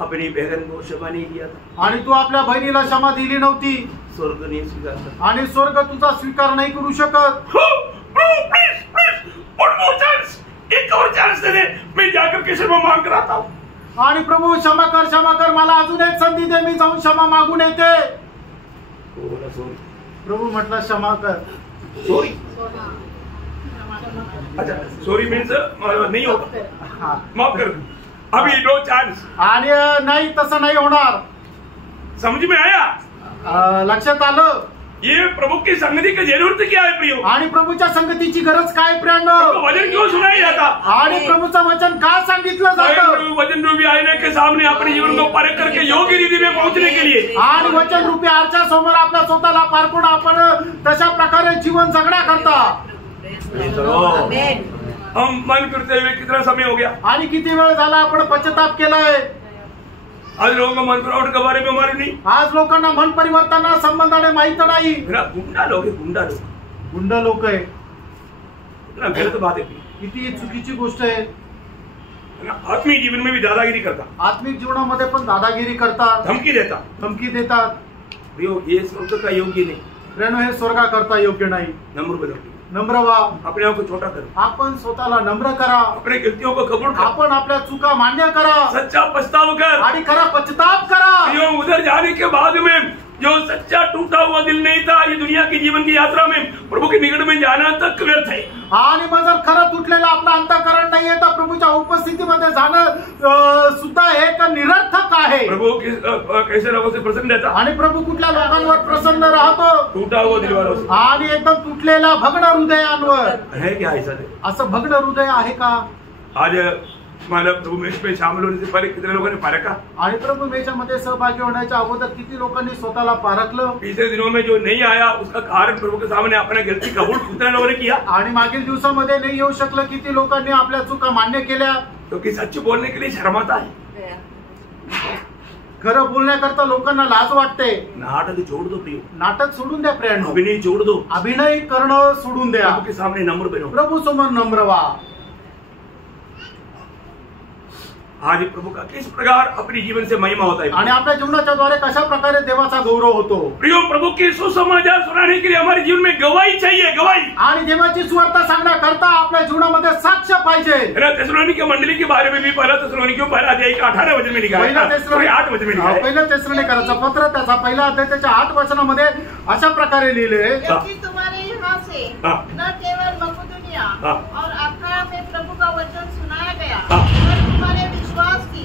अपनी बहन को क्षमा नहीं किया था. आणि तू आपल्या बहिणीला क्षमा दिली नव्हती. स्वर्ग नहीं स्वीकार करता. आणि स्वर्ग तुझा स्वीकार नाही करू शकत. एक और चांस दे दे, मैं जाकर के क्षमा मांग कर आता हूँ. आणि प्रभू क्षमा कर, मला अजून एक संधी दे, मी जाऊन क्षमा मागून येते. सॉरी. प्रभू म्हटलं क्षमा कर. सॉरी. अच्छा सॉरी मीन्स नहीं होगा, माफ कर. अभी नो चांस. आणि नाही तसं नाही होणार. समझ में आया? लक्षात आलं. ये प्रभु की संगति की जरूरत क्या है प्रियो? आणि प्रभूच्या संगतीची गरज काय प्रियांनो? वचन क्यों सुनाया जाता? आणि प्रभूचं वचन का सांगितलं जातं? वचन रूपी आईने के सामने अपने जीवन को परख करके योग्य रीति में पहुंचने के लिए, आणि वचन रूपी आरच्या समोर आपल्या स्वतःला पारखून आपण तशा प्रकारे जीवन जगण्याकरता हम मन फिरते हुए कितना समय हो गया? आणि किती वेळ झाला आपण पश्चाताप केलाय? आज लोगों को मन परिवर्तन के बारे में मालूम नहीं। आज लोकांना मन परिवर्तन संबंधाने माहित नाही। गुंडा लोग है, गुंडा लोग, गुंड लोक आहे। इतना गलत बात है, किती चुकीची गोष्ट आहे। आत्मिक जीवन में भी दादागिरी करता, आत्मिक जीवनामध्ये पण दादागिरी करतात, धमकी देता, धमकी देतात। ये स्वर्ग का योग्य नहीं, प्रेरणा हे स्वर्गा करता योग्य नाही। नम्र बनो, नम्र व्हा, अपने आप को छोटा करो, आपण स्वतःला नम्र करा, अपने गलतियों को कबूल करो, आपण आपल्या चुका मान्य करा, सच्चा पछतावा कर आणि करा पश्चाताप करा। उधर जाने के बाद में जो सच्चा टूटा हुआ दिल नहीं था, ये दुनिया की जीवन की यात्रा में प्रभु के निकट में जाना तक व्यर्थ है। आणि मग जर खरं तुटलेलं आपलं अंतःकरण नाहीये तर प्रभूच्या उपस्थितीमध्ये जाणं सुद्धा हे का निरर्थक आहे। प्रभु कैसे लोगों से प्रसन्न रहता, आणि प्रभू कुठल्या लोकांवर प्रसन्न राहतो? टूटा हुआ दिल वालों से। आणि एकदम तुटलेल्या भग्न हृदयांवर। है क्या ऐसा? असं भग्न हृदय आहे का? आज मला प्रभु मेष में शामिल होने से पहले कितने लोगों ने परखा? आणि प्रभू मेषामध्ये सहभागी होण्याच्या अगोदर किती लोकांनी स्वतःला पारखलं? पिछले दिनों में जो नहीं आया उसका कारण प्रभु के सामने अपने गलती कबूल कितने लोगों ने किया? आणि मागील दिवसामध्ये नाही येऊ शकलं किती लोकांनी आपल्या चुका मान्य केल्या? क्योंकि सच बोलने के लिए शर्माता है, खरं बोलण्याकरता लोकांना लाज वाटते। नाटक छोड़ दो प्रियो, नाटक सोडून द्या प्रियांनो, अभिनय छोड़ दो, अभिनय करणं सोडून द्या, प्रभु के सामने नम्र बनो, प्रभू समोर नम्र व्हा। आज प्रभु का किस प्रकार अपने जीवन से महिमा होता है, आणि आपल्या जीवनाच्या द्वारे कशा प्रकारे देवाचा गौरव होतो। प्रियो, प्रभु के सुसमाचार सुनाने के लिए हमारे जीवन में गवाही चाहिए, गवाही। आणि देवाची सुवार्ता सांगण्याकरता आपल्या जीवनामध्ये साक्ष पाहिजे। थिस्सलुनीके मंडली के बारे में भी पहला थिस्सलुनीकियों पहला अध्याय का 18 वचन में लिखा है, 8 वचन में लिखा है। पहिलं थिस्सलुनीकराचं पत्र त्याचा पहिला अध्याय त्याच्या 8 वचनामध्ये अशा प्रकारे लिहिले, क्योंकि तुम्हारे यहाँ से न केवल मकदूनिया और अखाया में प्रभु का वचन सुनाया गया, पर तुम्हारे विश्वास की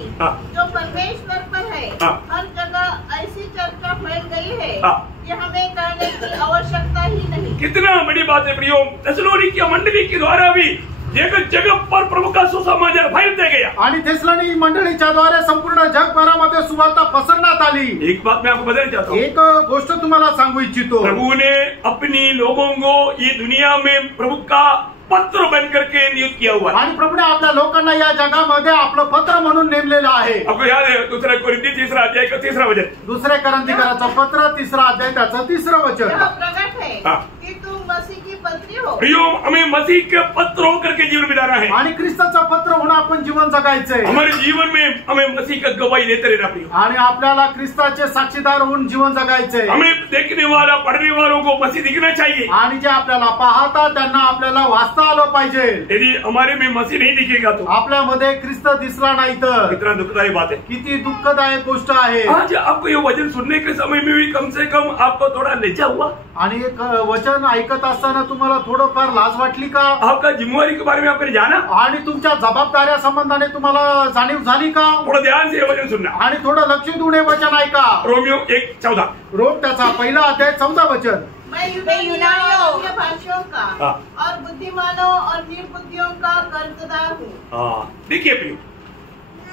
जो परमेश्वर पर है हर जगह ऐसी चर्चा फैल गई है कि हमें कहने की आवश्यकता ही नहीं। कितना बड़ी बात है प्रियो, थिस्सलुनीके मंडली के द्वारा भी जगह पर प्रभु का सुसमाचार फैलते गया। आणि थिस्सलुनी मंडळीच्या द्वारे संपूर्ण जगभरामध्ये सुवार्ता पसरण्यात आली। एक बात मैं आपको बताना चाहता हूँ, एक गोष्ट तुम्हाला सांगू इच्छितो, प्रभु ने अपनी लोगों को ये दुनिया में प्रभु का पत्र बन करके नियुक्त किया हुआ है। आणि प्रभुने आपल्या लोकांना या जगामध्ये आपलं पत्र म्हणून नेमलेलं आहे। आपको याद है दूसरा कोरिन्थी 3 अध्याय का 3 वचन, दुसरे कोरिन्थीकराचं पत्र 3 अध्याय त्याचं 3 वचन, प्रकट है कि तुम मसीह की पत्री हो। प्रियो, हमें मसीह के पत्र होकर के जीवन बिताना है, आणि ख्रिस्ताचं पत्र होऊन आपण जीवन जगायचंय। हमारे जीवन में हमें मसीह का गवाही देते रहना प्रियो, आणि आपल्याला ख्रिस्ताचे साक्षीदार होऊन जीवन जगायचंय। हमें देखने वाला पढ़ने वालों को मसीह दिखना चाहिए, आणि जे आपल्याला पाहतात त्यांना आपल्याला वाचता आलं पाहिजे। यदि हमारे में मसीह नहीं दिखेगा तो आपल्यामध्ये ख्रिस्त दिसला नाही तर कितना दुखदायी बात है, किती दुःखदायक गोष्ट आहे। आज आपको ये वचन सुनने के समय में भी कम से कम आपको थोड़ा लज्जा हुआ? आणि एक वचन ऐकत असताना तुम्हाला थोडंफार लाज वाटली का? आपका जिम्मेवारी के बारे में आपने जाना? आणि तुमच्या जबाबदाऱ्या संबंधाने तुम्हाला जाणीव झाली का? थोड़ा ध्यान से वचन सुनना आणि थोडं लक्ष देऊन हे वचन ऐका। रोमियो 1:14, रोम त्याचा पहिला अध्याय 14 वचन, मैं यूनानियों और भाषाओं का और बुद्धिमानों और निर्बुद्धियों का कर्जदार हूँ। देखिए प्रियो,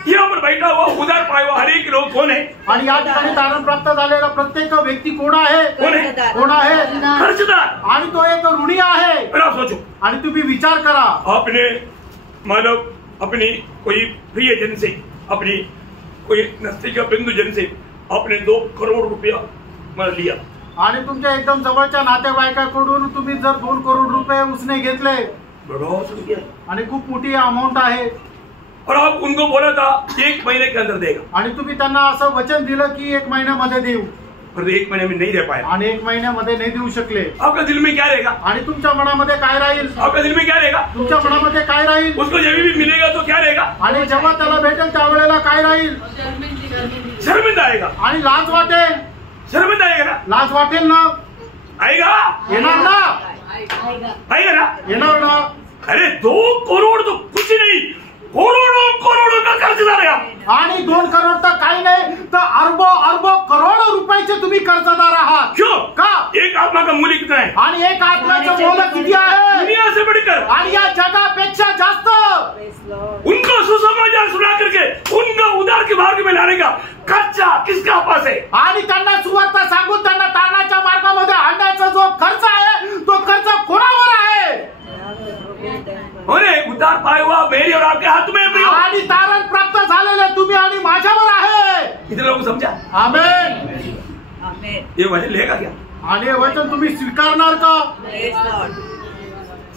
यहाँ पर बैठा हुआ उधार पाया हुआ हर एक लोग कौन है? आणि या ठिकाणी तारण प्राप्त झालेला प्रत्येक व्यक्ती कोण आहे? कोण आहे? कर्जदार, आणि तो एक ऋणी आहे। आप सोचो, आणि तुम्ही विचार करा, आपने मतलब अपनी कोई प्रियजन से, अपनी कोई नजदीक बंधुजन से आपने 2 करोड़ रुपया मतलब लिया, आणि तुमच्या एकदम जवळच्या नातेवाईकाकडून तुम्ही जर 2 करोड रुपये उसने घेतले, बड़ा संख्या, आणि खूप मोठी अमाऊंट आहे, और आप उनको बोला था 1 महीने के अंदर देगा, आणि तुम्ही त्यांना असं वचन दिलं की 1 महिन्यामध्ये देऊ, पर 1 महीने में नहीं दे पाया, आणि 1 महिन्यामध्ये नाही देऊ शकले। आपका दिल में क्या रहेगा? आणि तुमच्या मनामध्ये काय राहील? आपका दिल में क्या रहेगा? तुमच्या मनामध्ये काय राहील? उसको जब भी मिलेगा तो क्या रहेगा? आणि जेव्हा त्याला भेटेल त्यावेळेला काय राहील? शर्मिंदा आएगा, आणि लाज वाटेल। शर्मिंदा आएगा ना? लाज वाटेल ना? आएगा, येणार ना? आएगा ना? येणार ना? अरे 2 करोड़ तो कुछ नहीं, करोड़ों करोड़ों का कर्जदार है आप। आणि 2 करोड तर काही नाही तर अरबो करोड रुपयाचे तुम्ही कर्जदार आहात। क्यों? का? एक आत्मा का मूल्य कितना है? आणि एक आत्म्याचं मोल किती आहे? दुनिया से बढ़कर, आणि या जगापेक्षा जास्त। उनको सुसमाचार सुना करके उनको उधार के मार्ग में लाने का खर्चा किसका पास है? आणि त्यांना सुवार्ता सांगून त्यांना तारणाच्या मार्गामध्ये आणण्याचा जो खर्च आहे तो खर्च कोणावर आहे? उद्धार पाया हुआ मेरे और आपके हाथ में है। आणि तारण प्राप्त झालेले तुम्ही आणि माझ्यावर आहे। इतने लोग समझा? आमेन। आमेन। ये वचन लेगा क्या? आणि हे वचन तुम्ही स्वीकारणार का?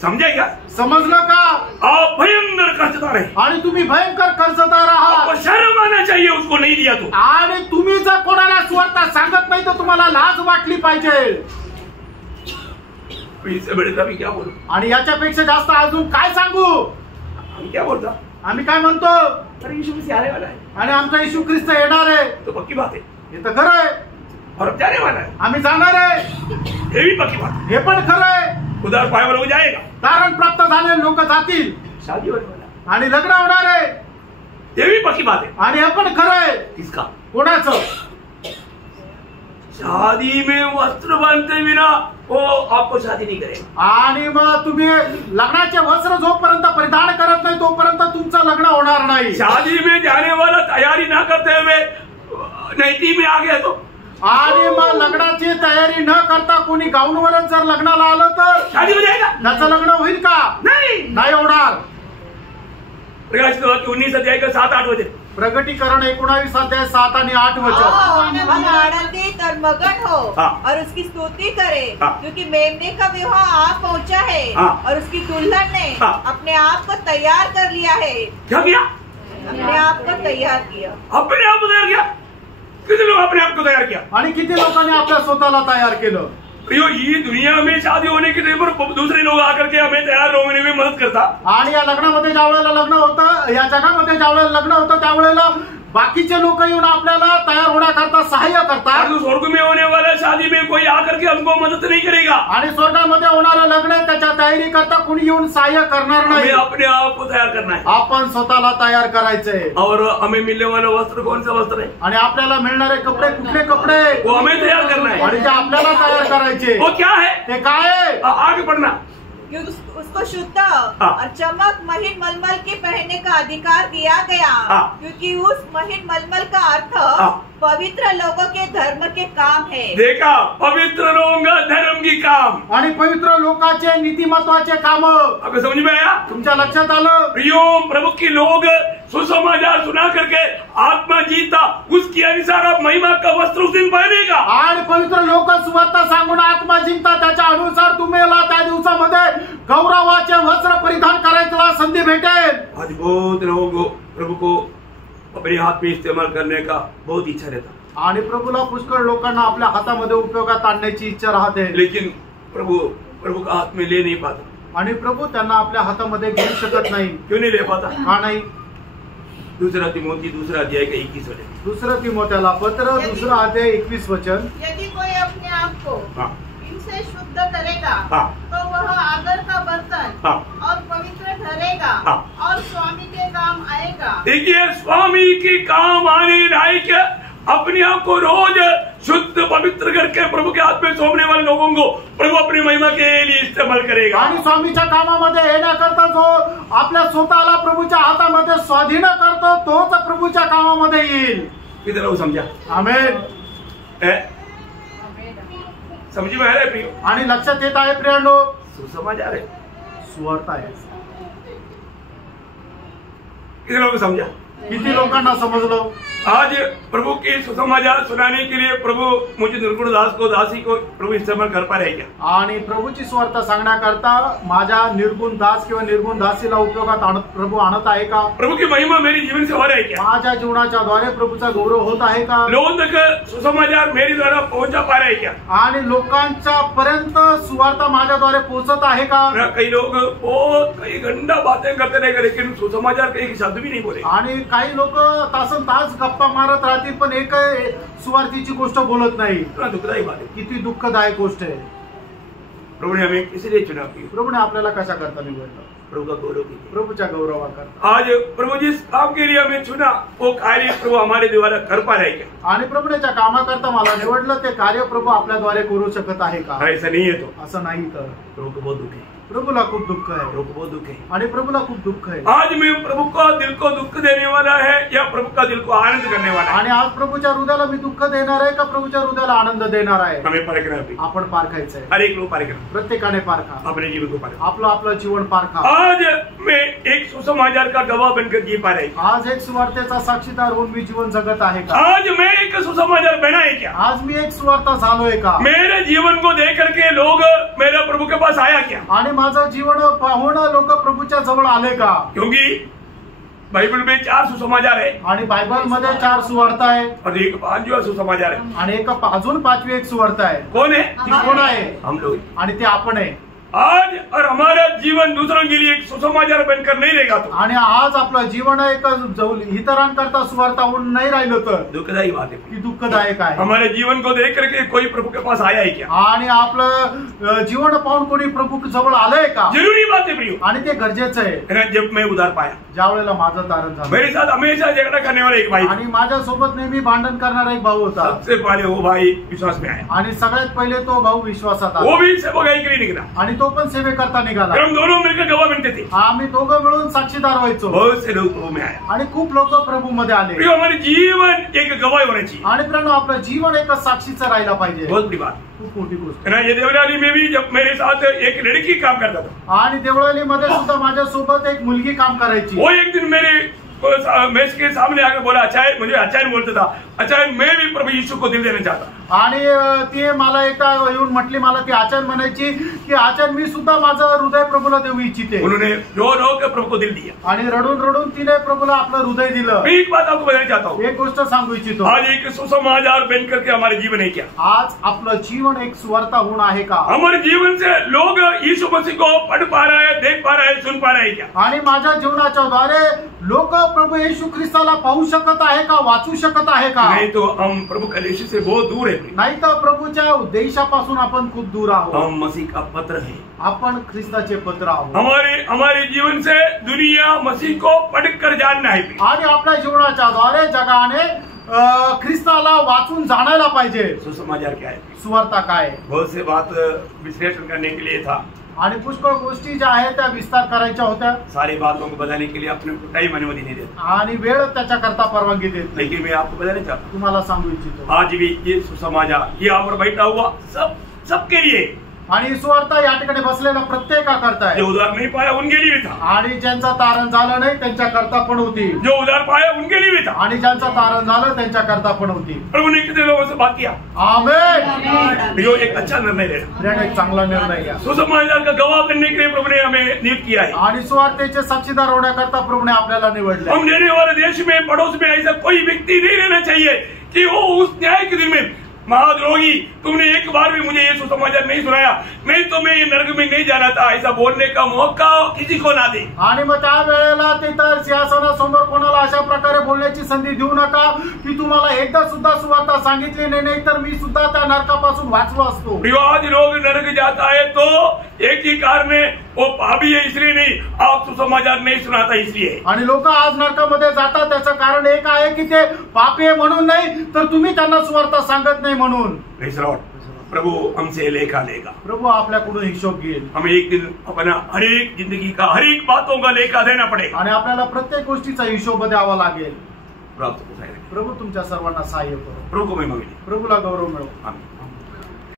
समझे क्या? समजलं का? आप भयंकर कर्जदार है आणि तुम्ही भयंकर कर्जदार आहात। आपको शर्म आना चाहिए उसको नहीं दिया तो। आणि तुम्ही जर कोणाला सुवार्ता सांगत नाही तर तुम्हाला लाज वाटली पाहिजे। इससे बड़े तभी क्या बोलूं? आणि याच्यापेक्षा जास्त अजून काय सांगू? हम क्या बोलता? आम्ही काय म्हणतो? अरे यीशु मसीह आने वाला है। आणि आमचा येशू ख्रिस्त येणार आहे। तो पक्की बात है। हे तर खरं आहे। और अब जाने वाला है। आम्ही जाणार आहे। ये भी पक्की बात है। हे पण खरं आहे। उद्धार पाया हुआ लोग जाएगा। तारण प्राप्त झालेले लोक जातील शादी होने वाला है। आणि लग्न होणार आहे। ये भी पक्की बात है। आणि हे पण खरं आहे। किसका? कोणाचं? शादी में वस्त्र बांधते बिना वो आपको शादी नहीं करेगा। आणि मग तुम्ही लग्नाचे वस्त्र जोपर्यंत परिधान करत नाही तोपर्यंत तुमचं लग्न होणार नाही। शादी में जाने वाला तैयारी ना करते हुए नैती में आ गया तो आणि मग लग्नाची तयारी न करता कोणी गाऊनवरच जर लग्नाला आलं तर शादी हो जाएगा? त्याचं लग्न होईल का? नाही होणार। प्रकाशित वाक्य 19 अध्याय का 7-8 वचन। प्रगटीकरण 19 अध्याय 7 आणि 8 वचन। हम आनंदित और मगन हो और उसकी स्तुति करें क्योंकि मेमने का विवाह आ पहुंचा है और उसकी दुल्हन ने अपने आप को तैयार कर लिया है। क्या किया? अपने आप को तैयार किया। अपने आप को तैयार किया? कितने लोग अपने आप को तैयार किया? आणि किती लोकांनी आपल्या स्वतःला तयार केलं? ये दुनिया में शादी होने के टाइम पर दूसरे लोग आकर के हमें तैयार होने में मदद करता। आणि या लग्नामध्ये ज्या वेळेला लग्न होतं, या जगामध्ये ज्या वेळेला लग्न होतं त्यावेळेला बाकीचे लोक येऊन आपल्याला तयार होण्याकरता सहाय्य करतात। स्वर्ग में होने वाला शादी में कोई आकर के हमको मदद नहीं करेगा। आणि स्वर्गामध्ये होणारं लग्न त्याच्या तयारी करता कोणी येऊन सहाय्य करणार नाही। हमें अपने आप को तैयार करना है। आपण स्वतःला तयार करायचंय। और हमें मिलने वाला वस्त्र कौन सा वस्त्र है? आणि आपल्याला मिळणारे कपडे कुठले कपडे? वो हमें तैयार करना है। आणि जे आपल्याला तयार करायचे वो क्या है? ते काय आहे? आगे बढ़ना। क्योंकि उसको शुद्ध और चमक महीन मलमल के पहनने का अधिकार दिया गया क्योंकि उस महीन मलमल का अर्थ पवित्र लोगों के धर्म के काम है। देखा? पवित्र लोगों का धर्म की काम आणि पवित्र लोकांचे नीतिमत्वाचे काम। आपको समझ में आया? तुमच्या लक्षात आलं? प्रियो प्रभु की लोग सुसमाचार सुना करके आत्मा जीता उसके अनुसार आप महिमा का वस्त्र उस दिन पहनेगा। आणि पवित्र लोक सुवार्ता सांगून आत्मा जिंकता त्याच्या अनुसार तुम्हाला त्या दिवसामध्ये गौरवाचे वस्त्र परिधान करायला संधी भेटेल। आज बहुत लोगों को प्रभु को अपने हाथ में इस्तेमाल करने का बहुत इच्छा रहता। आणि प्रभूला पुष्कळ लोकांना आपल्या हातामध्ये उपयोगात आणण्याची इच्छा राहते, लेकिन प्रभु का हाथ में ले नहीं पाता। आणि प्रभू त्यांना आपल्या हातामध्ये घेऊ शकत नाही। क्यों नहीं ले पाता? का नाही? दूसरा तिमोथी 2 अध्याय का 21 वचन। दुसरा तिमोथेला पत्र 2 अध्याय 21 वचन। यदि कोई अपने आप को इनसे शुद्ध करेगा तो वह आदर का बर्तन और पवित्र ठहरेगा और स्वामी के काम आएगा। देखिए, स्वामी के काम आने लायक अपने आप को रोज शुद्ध पवित्र करके प्रभु के हाथ में सौंपने वाले लोगों को प्रभु अपनी महिमा के लिए इस्तेमाल करेगा। आणि स्वामीच्या कामामध्ये येण्याकरता जो आपल्या स्वतःला प्रभूच्या हातामध्ये स्वाधीन करतो तोच प्रभूच्या कामामध्ये येईल। किती लोग समझा? आमेन। समझी में आ रहा है प्रियो? आणि लक्षात येत आहे प्रियांनो? सुसमाचार है, सुवार्ता आहे। किती लोग समझा? किती लोकांना समजलं? आज प्रभु के सुसमाचार सुनाने के लिए प्रभु मुझे निर्गुण दास को दासी को प्रभु इस्तेमाल कर पा रहे क्या? आणि प्रभूची सुवार्ता सांगण्याकरता माझ्या निर्गुण दास किंवा निर्गुण दासीला उपयोगात प्रभू आणत आहे का? प्रभु की महिमा मेरी जीवन से हो रही है क्या? माझ्या जीवनाच्या द्वारे प्रभूचा गौरव होत आहे का? लोगों तक सुसमाचार मेरी द्वारा पहुंचा पा रहे क्या? आणि लोकांच्या पर्यंत सुवार्ता माझ्याद्वारे पोहोचत आहे का? कई लोग बहुत कई घंटा बातें करते रहेंगे लेकिन सुसमाचार का एक शब्द भी नहीं बोले। आणि काही लोक तासन तास गप्पा मारत राहतील पण एक सुवार्थीची गोष्ट बोलत नाही। दुःखदायी बात है। किती दुःखदायक गोष्ट आहे। प्रभु ने हमें इसलिए चुना की प्रभूने आपल्याला कशा करता निवडलं? प्रभु का गौरव कीजिए। प्रभूच्या गौरवाकरता। आज प्रभु जिस काम के लिए हमें चुना वो कार्य प्रभु हमारे द्वारा कर पा रहे क्या? आणि प्रभूच्या कामाकरता मला निवडलं ते कार्य प्रभू आपल्याद्वारे करू शकत आहे का? ऐसा नहीं है तो असं नाही तर प्रभु को बहुत दुख है। प्रभूला खूप दुःख आहे, प्रभु को बहुत दुख है। आणि प्रभूला खूप दुःख आहे। आज मैं प्रभु को दिल को दुख देने वाला है या प्रभु का दिल को आनंद करने वाला है? आणि आज प्रभूच्या हृदयाला मी दुःख देणार आहे का प्रभूच्या हृदयाला आनंद देणार आहे? हमें परखना है। आपण पारखायचंय, हर एक लोग परखना, प्रत्येकाने पारखा, अपने जीवन को परखना। आपलं जीवन पारखा। आज मैं एक सुसमाचार का गवाह बनकर जी पा रही, आज एक सुवार्तेचा साक्षीदार होऊन मी जीवन जगत आहे का? आज मैं एक सुसमाचार बना है क्या? आज मी एक सुवार्ता झालोय का? मेरे जीवन को देख करके लोग मेरे प्रभु के पास आया क्या? आणि माझं जीवन पाहून लोक प्रभूच्या जवळ आले का? क्योंकि बाइबल में 4 सुसमाचार है आणि बायबल मध्ये 4 सुवार्ता आहे और एक 5वां सुसमाचार है। आणि एक अजून 5वी एक सुवार्ता आहे। कौन है? ती कोण आहे? हम लोग। आणि ते आपण आहे। आज और हमारा जीवन दूसरों के लिए एक सुसमाचार बनकर नहीं रहेगा तो आणि आज आपलं जीवन एक इतरांकरता सुवार्ता होऊन नाही राहिलं तर दुःखदायी बात है की दुःखदायक आहे। हमारे जीवन को देख करके कोई प्रभु के पास आया है क्या? आणि आपलं जीवन पाहून कोणी प्रभू जवळ आलंय का? जरूरी बात है प्रियो, आणि ते गरजेचं आहे। जब मैं उधार पाया, ज्या वेळेला माझं तारण झालं, मेरे साथ हमेशा झगड़ा करने वाला एक भाई, आणि माझ्या सोबत नेहमी भांडण करणारा एक भाऊ होता। सबसे पहले वो भाई विश्वास में आया, आणि सगळ्यात पहिले तो भाऊ विश्वासात आला, वो भी सेवकाई के लिए निकला, आणि तो पण सेवेकरता निघाला। हम दोनों मिलकर गवाह बनते थे। आम्ही दोघं मिळून साक्षीदार व्हायचो। बहुत से लोग प्रभु में आए आणि खूप लोक प्रभू मध्ये आले। प्रियो, हमारे जीवन एक गवाह होना चाहिए। आणि प्रियो, आपलं जीवन एक साक्षीचं राहिला पाहिजे। बहुत बड़ी बात, खूप मोठी गोष्ट है ना। ये देवलाली में भी जब मेरे साथ एक लड़की काम करता था, आणि देवळाली मध्ये सुद्धा माझ्या सोबत एक मुलगी काम करायची। वो एक दिन मेरे मेज के सामने आकर बोला, अच्छा मुझे अच्छा बोलता था, अच्छा मैं भी प्रभु यीशु को दिल देना चाहता। आणि ती मला एकदा येऊन म्हटली, मला ती आचार्य म्हणायची की आचार्य मी सुद्धा माझं हृदय प्रभूला देऊ इच्छिते। उन्होंने रो रो कर प्रभु को दिल दिया, आणि रडून रडून तिने प्रभूला आपलं हृदय दिलं। मैं एक बात आपको बताना चाहता हूँ, एक गोष्ट सांगू इच्छितो, आज एक सुसमाचार बन करके हमारे जीवन है क्या? आज आपलं जीवन एक सुवार्ता होऊन आहे का? हमारे जीवन से लोग यीशु मसीह को पढ़ पा रहे हैं, देख पा रहे हैं, सुन पा रहे हैं क्या? आणि माझ्या जीवनाच्या द्वारे लोक प्रभू येशू ख्रिस्ताला पाहू शकत आहे का? वाचू शकत आहे का? नहीं तो हम प्रभु का यीशु से बहुत दूर है। नाही तर प्रभूच्या उद्देशापासून आपण खूप दूर आहोत। हम मसीह का पत्र है, आपण ख्रिस्ताचे पत्र आहोत। हमारे जीवन से दुनिया मसीह को पढ़ कर जानना है, आणि आपल्या जीवनाच्या द्वारे जगाने ख्रिस्ताला वाचून जाणायला पाहिजे। सुसमाचार क्या है, सुवार्ता काय? बहुत से बात विश्लेषण करने के लिए था, आणि पुष्कळ गोष्टी ज्या आहेत त्या विस्तार करायच्या होत्या। सारी बातों को बताने के लिए अपने को टाइम अनुमति नहीं देता, आणि वेळ त्याच्याकरता परवानगी देत नाही। लेकिन मैं आपको बताना चाहता हूँ, तुम्हाला सांगू इच्छितो, आज भी ये सुसमाचार यहाँ पर बैठा हुआ सबके लिए, आणि सुवार्ता या ठिकाणी बसलेला प्रत्येकाकरता आहे। जो उधार नहीं पाया उनके लिए भी था, आणि ज्यांचा तारण झालं नाही त्यांच्याकरता पण होती। जो उधार पाया उनके लिए भी था, आणि ज्यांचा तारण झालं त्यांच्याकरता पण होती। प्रभु ने कितने लोगों से बात किया? आमेन। जो एक अच्छा निर्णय लेना, एक चांगला निर्णय घ्या। सुसमाचार का गवाह बनने के लिए प्रभु ने हमें नियुक्त किया है, आणि सुवार्तेचे साक्षीदार होण्याकरता प्रभूने आपल्याला निवडले। हम रहने वाले देश में पड़ोस में ऐसा कोई व्यक्ति नहीं रहना चाहिए कि वो उस न्याय के दिन में, महाद्रोही तुमने एक बार भी मुझे ये सुसमाचार नहीं सुनाया, नहीं तो मैं ये नरक में नहीं जाना था, ऐसा बोलने का मौका किसी को ना दे। आणि मग त्या वेळेला ते तर सिंहासनासमोर कोणाला अशा प्रकारे बोलण्याची संधी देऊ नका की तुम्हाला एकदा सुद्धा सुवार्ता सांगितली नाही तर मी सुद्धा त्या नरकापासून वाचलो असतो। आज लोग नरक जाता है तो एक ही कारण है, वो पापी है इसलिए नहीं, आप सुसमाचार नहीं सुनाता इसलिए। आणि लोक आज नरकामध्ये जातात त्याचं कारण एक आहे की ते पापी आहे म्हणून नहीं, तर तुम्ही त्यांना सुवार्ता सांगत नाही म्हणून। प्रभु हमसे लेखा लेगा, प्रभु आपल्याकडून हिशोब घेईल। हमें एक दिन अपना हर एक जिंदगी का हर एक बातों का लेखा देना पड़ेगा, आणि आपल्याला प्रत्येक गोष्टीचा हिशोब द्यावा लागेल। प्राप्त हो जाएगा। प्रभू तुमच्या सर्वांना सहाय्य करो। प्रभु को महिमा मिले, प्रभूला गौरव मिळो। आमीन।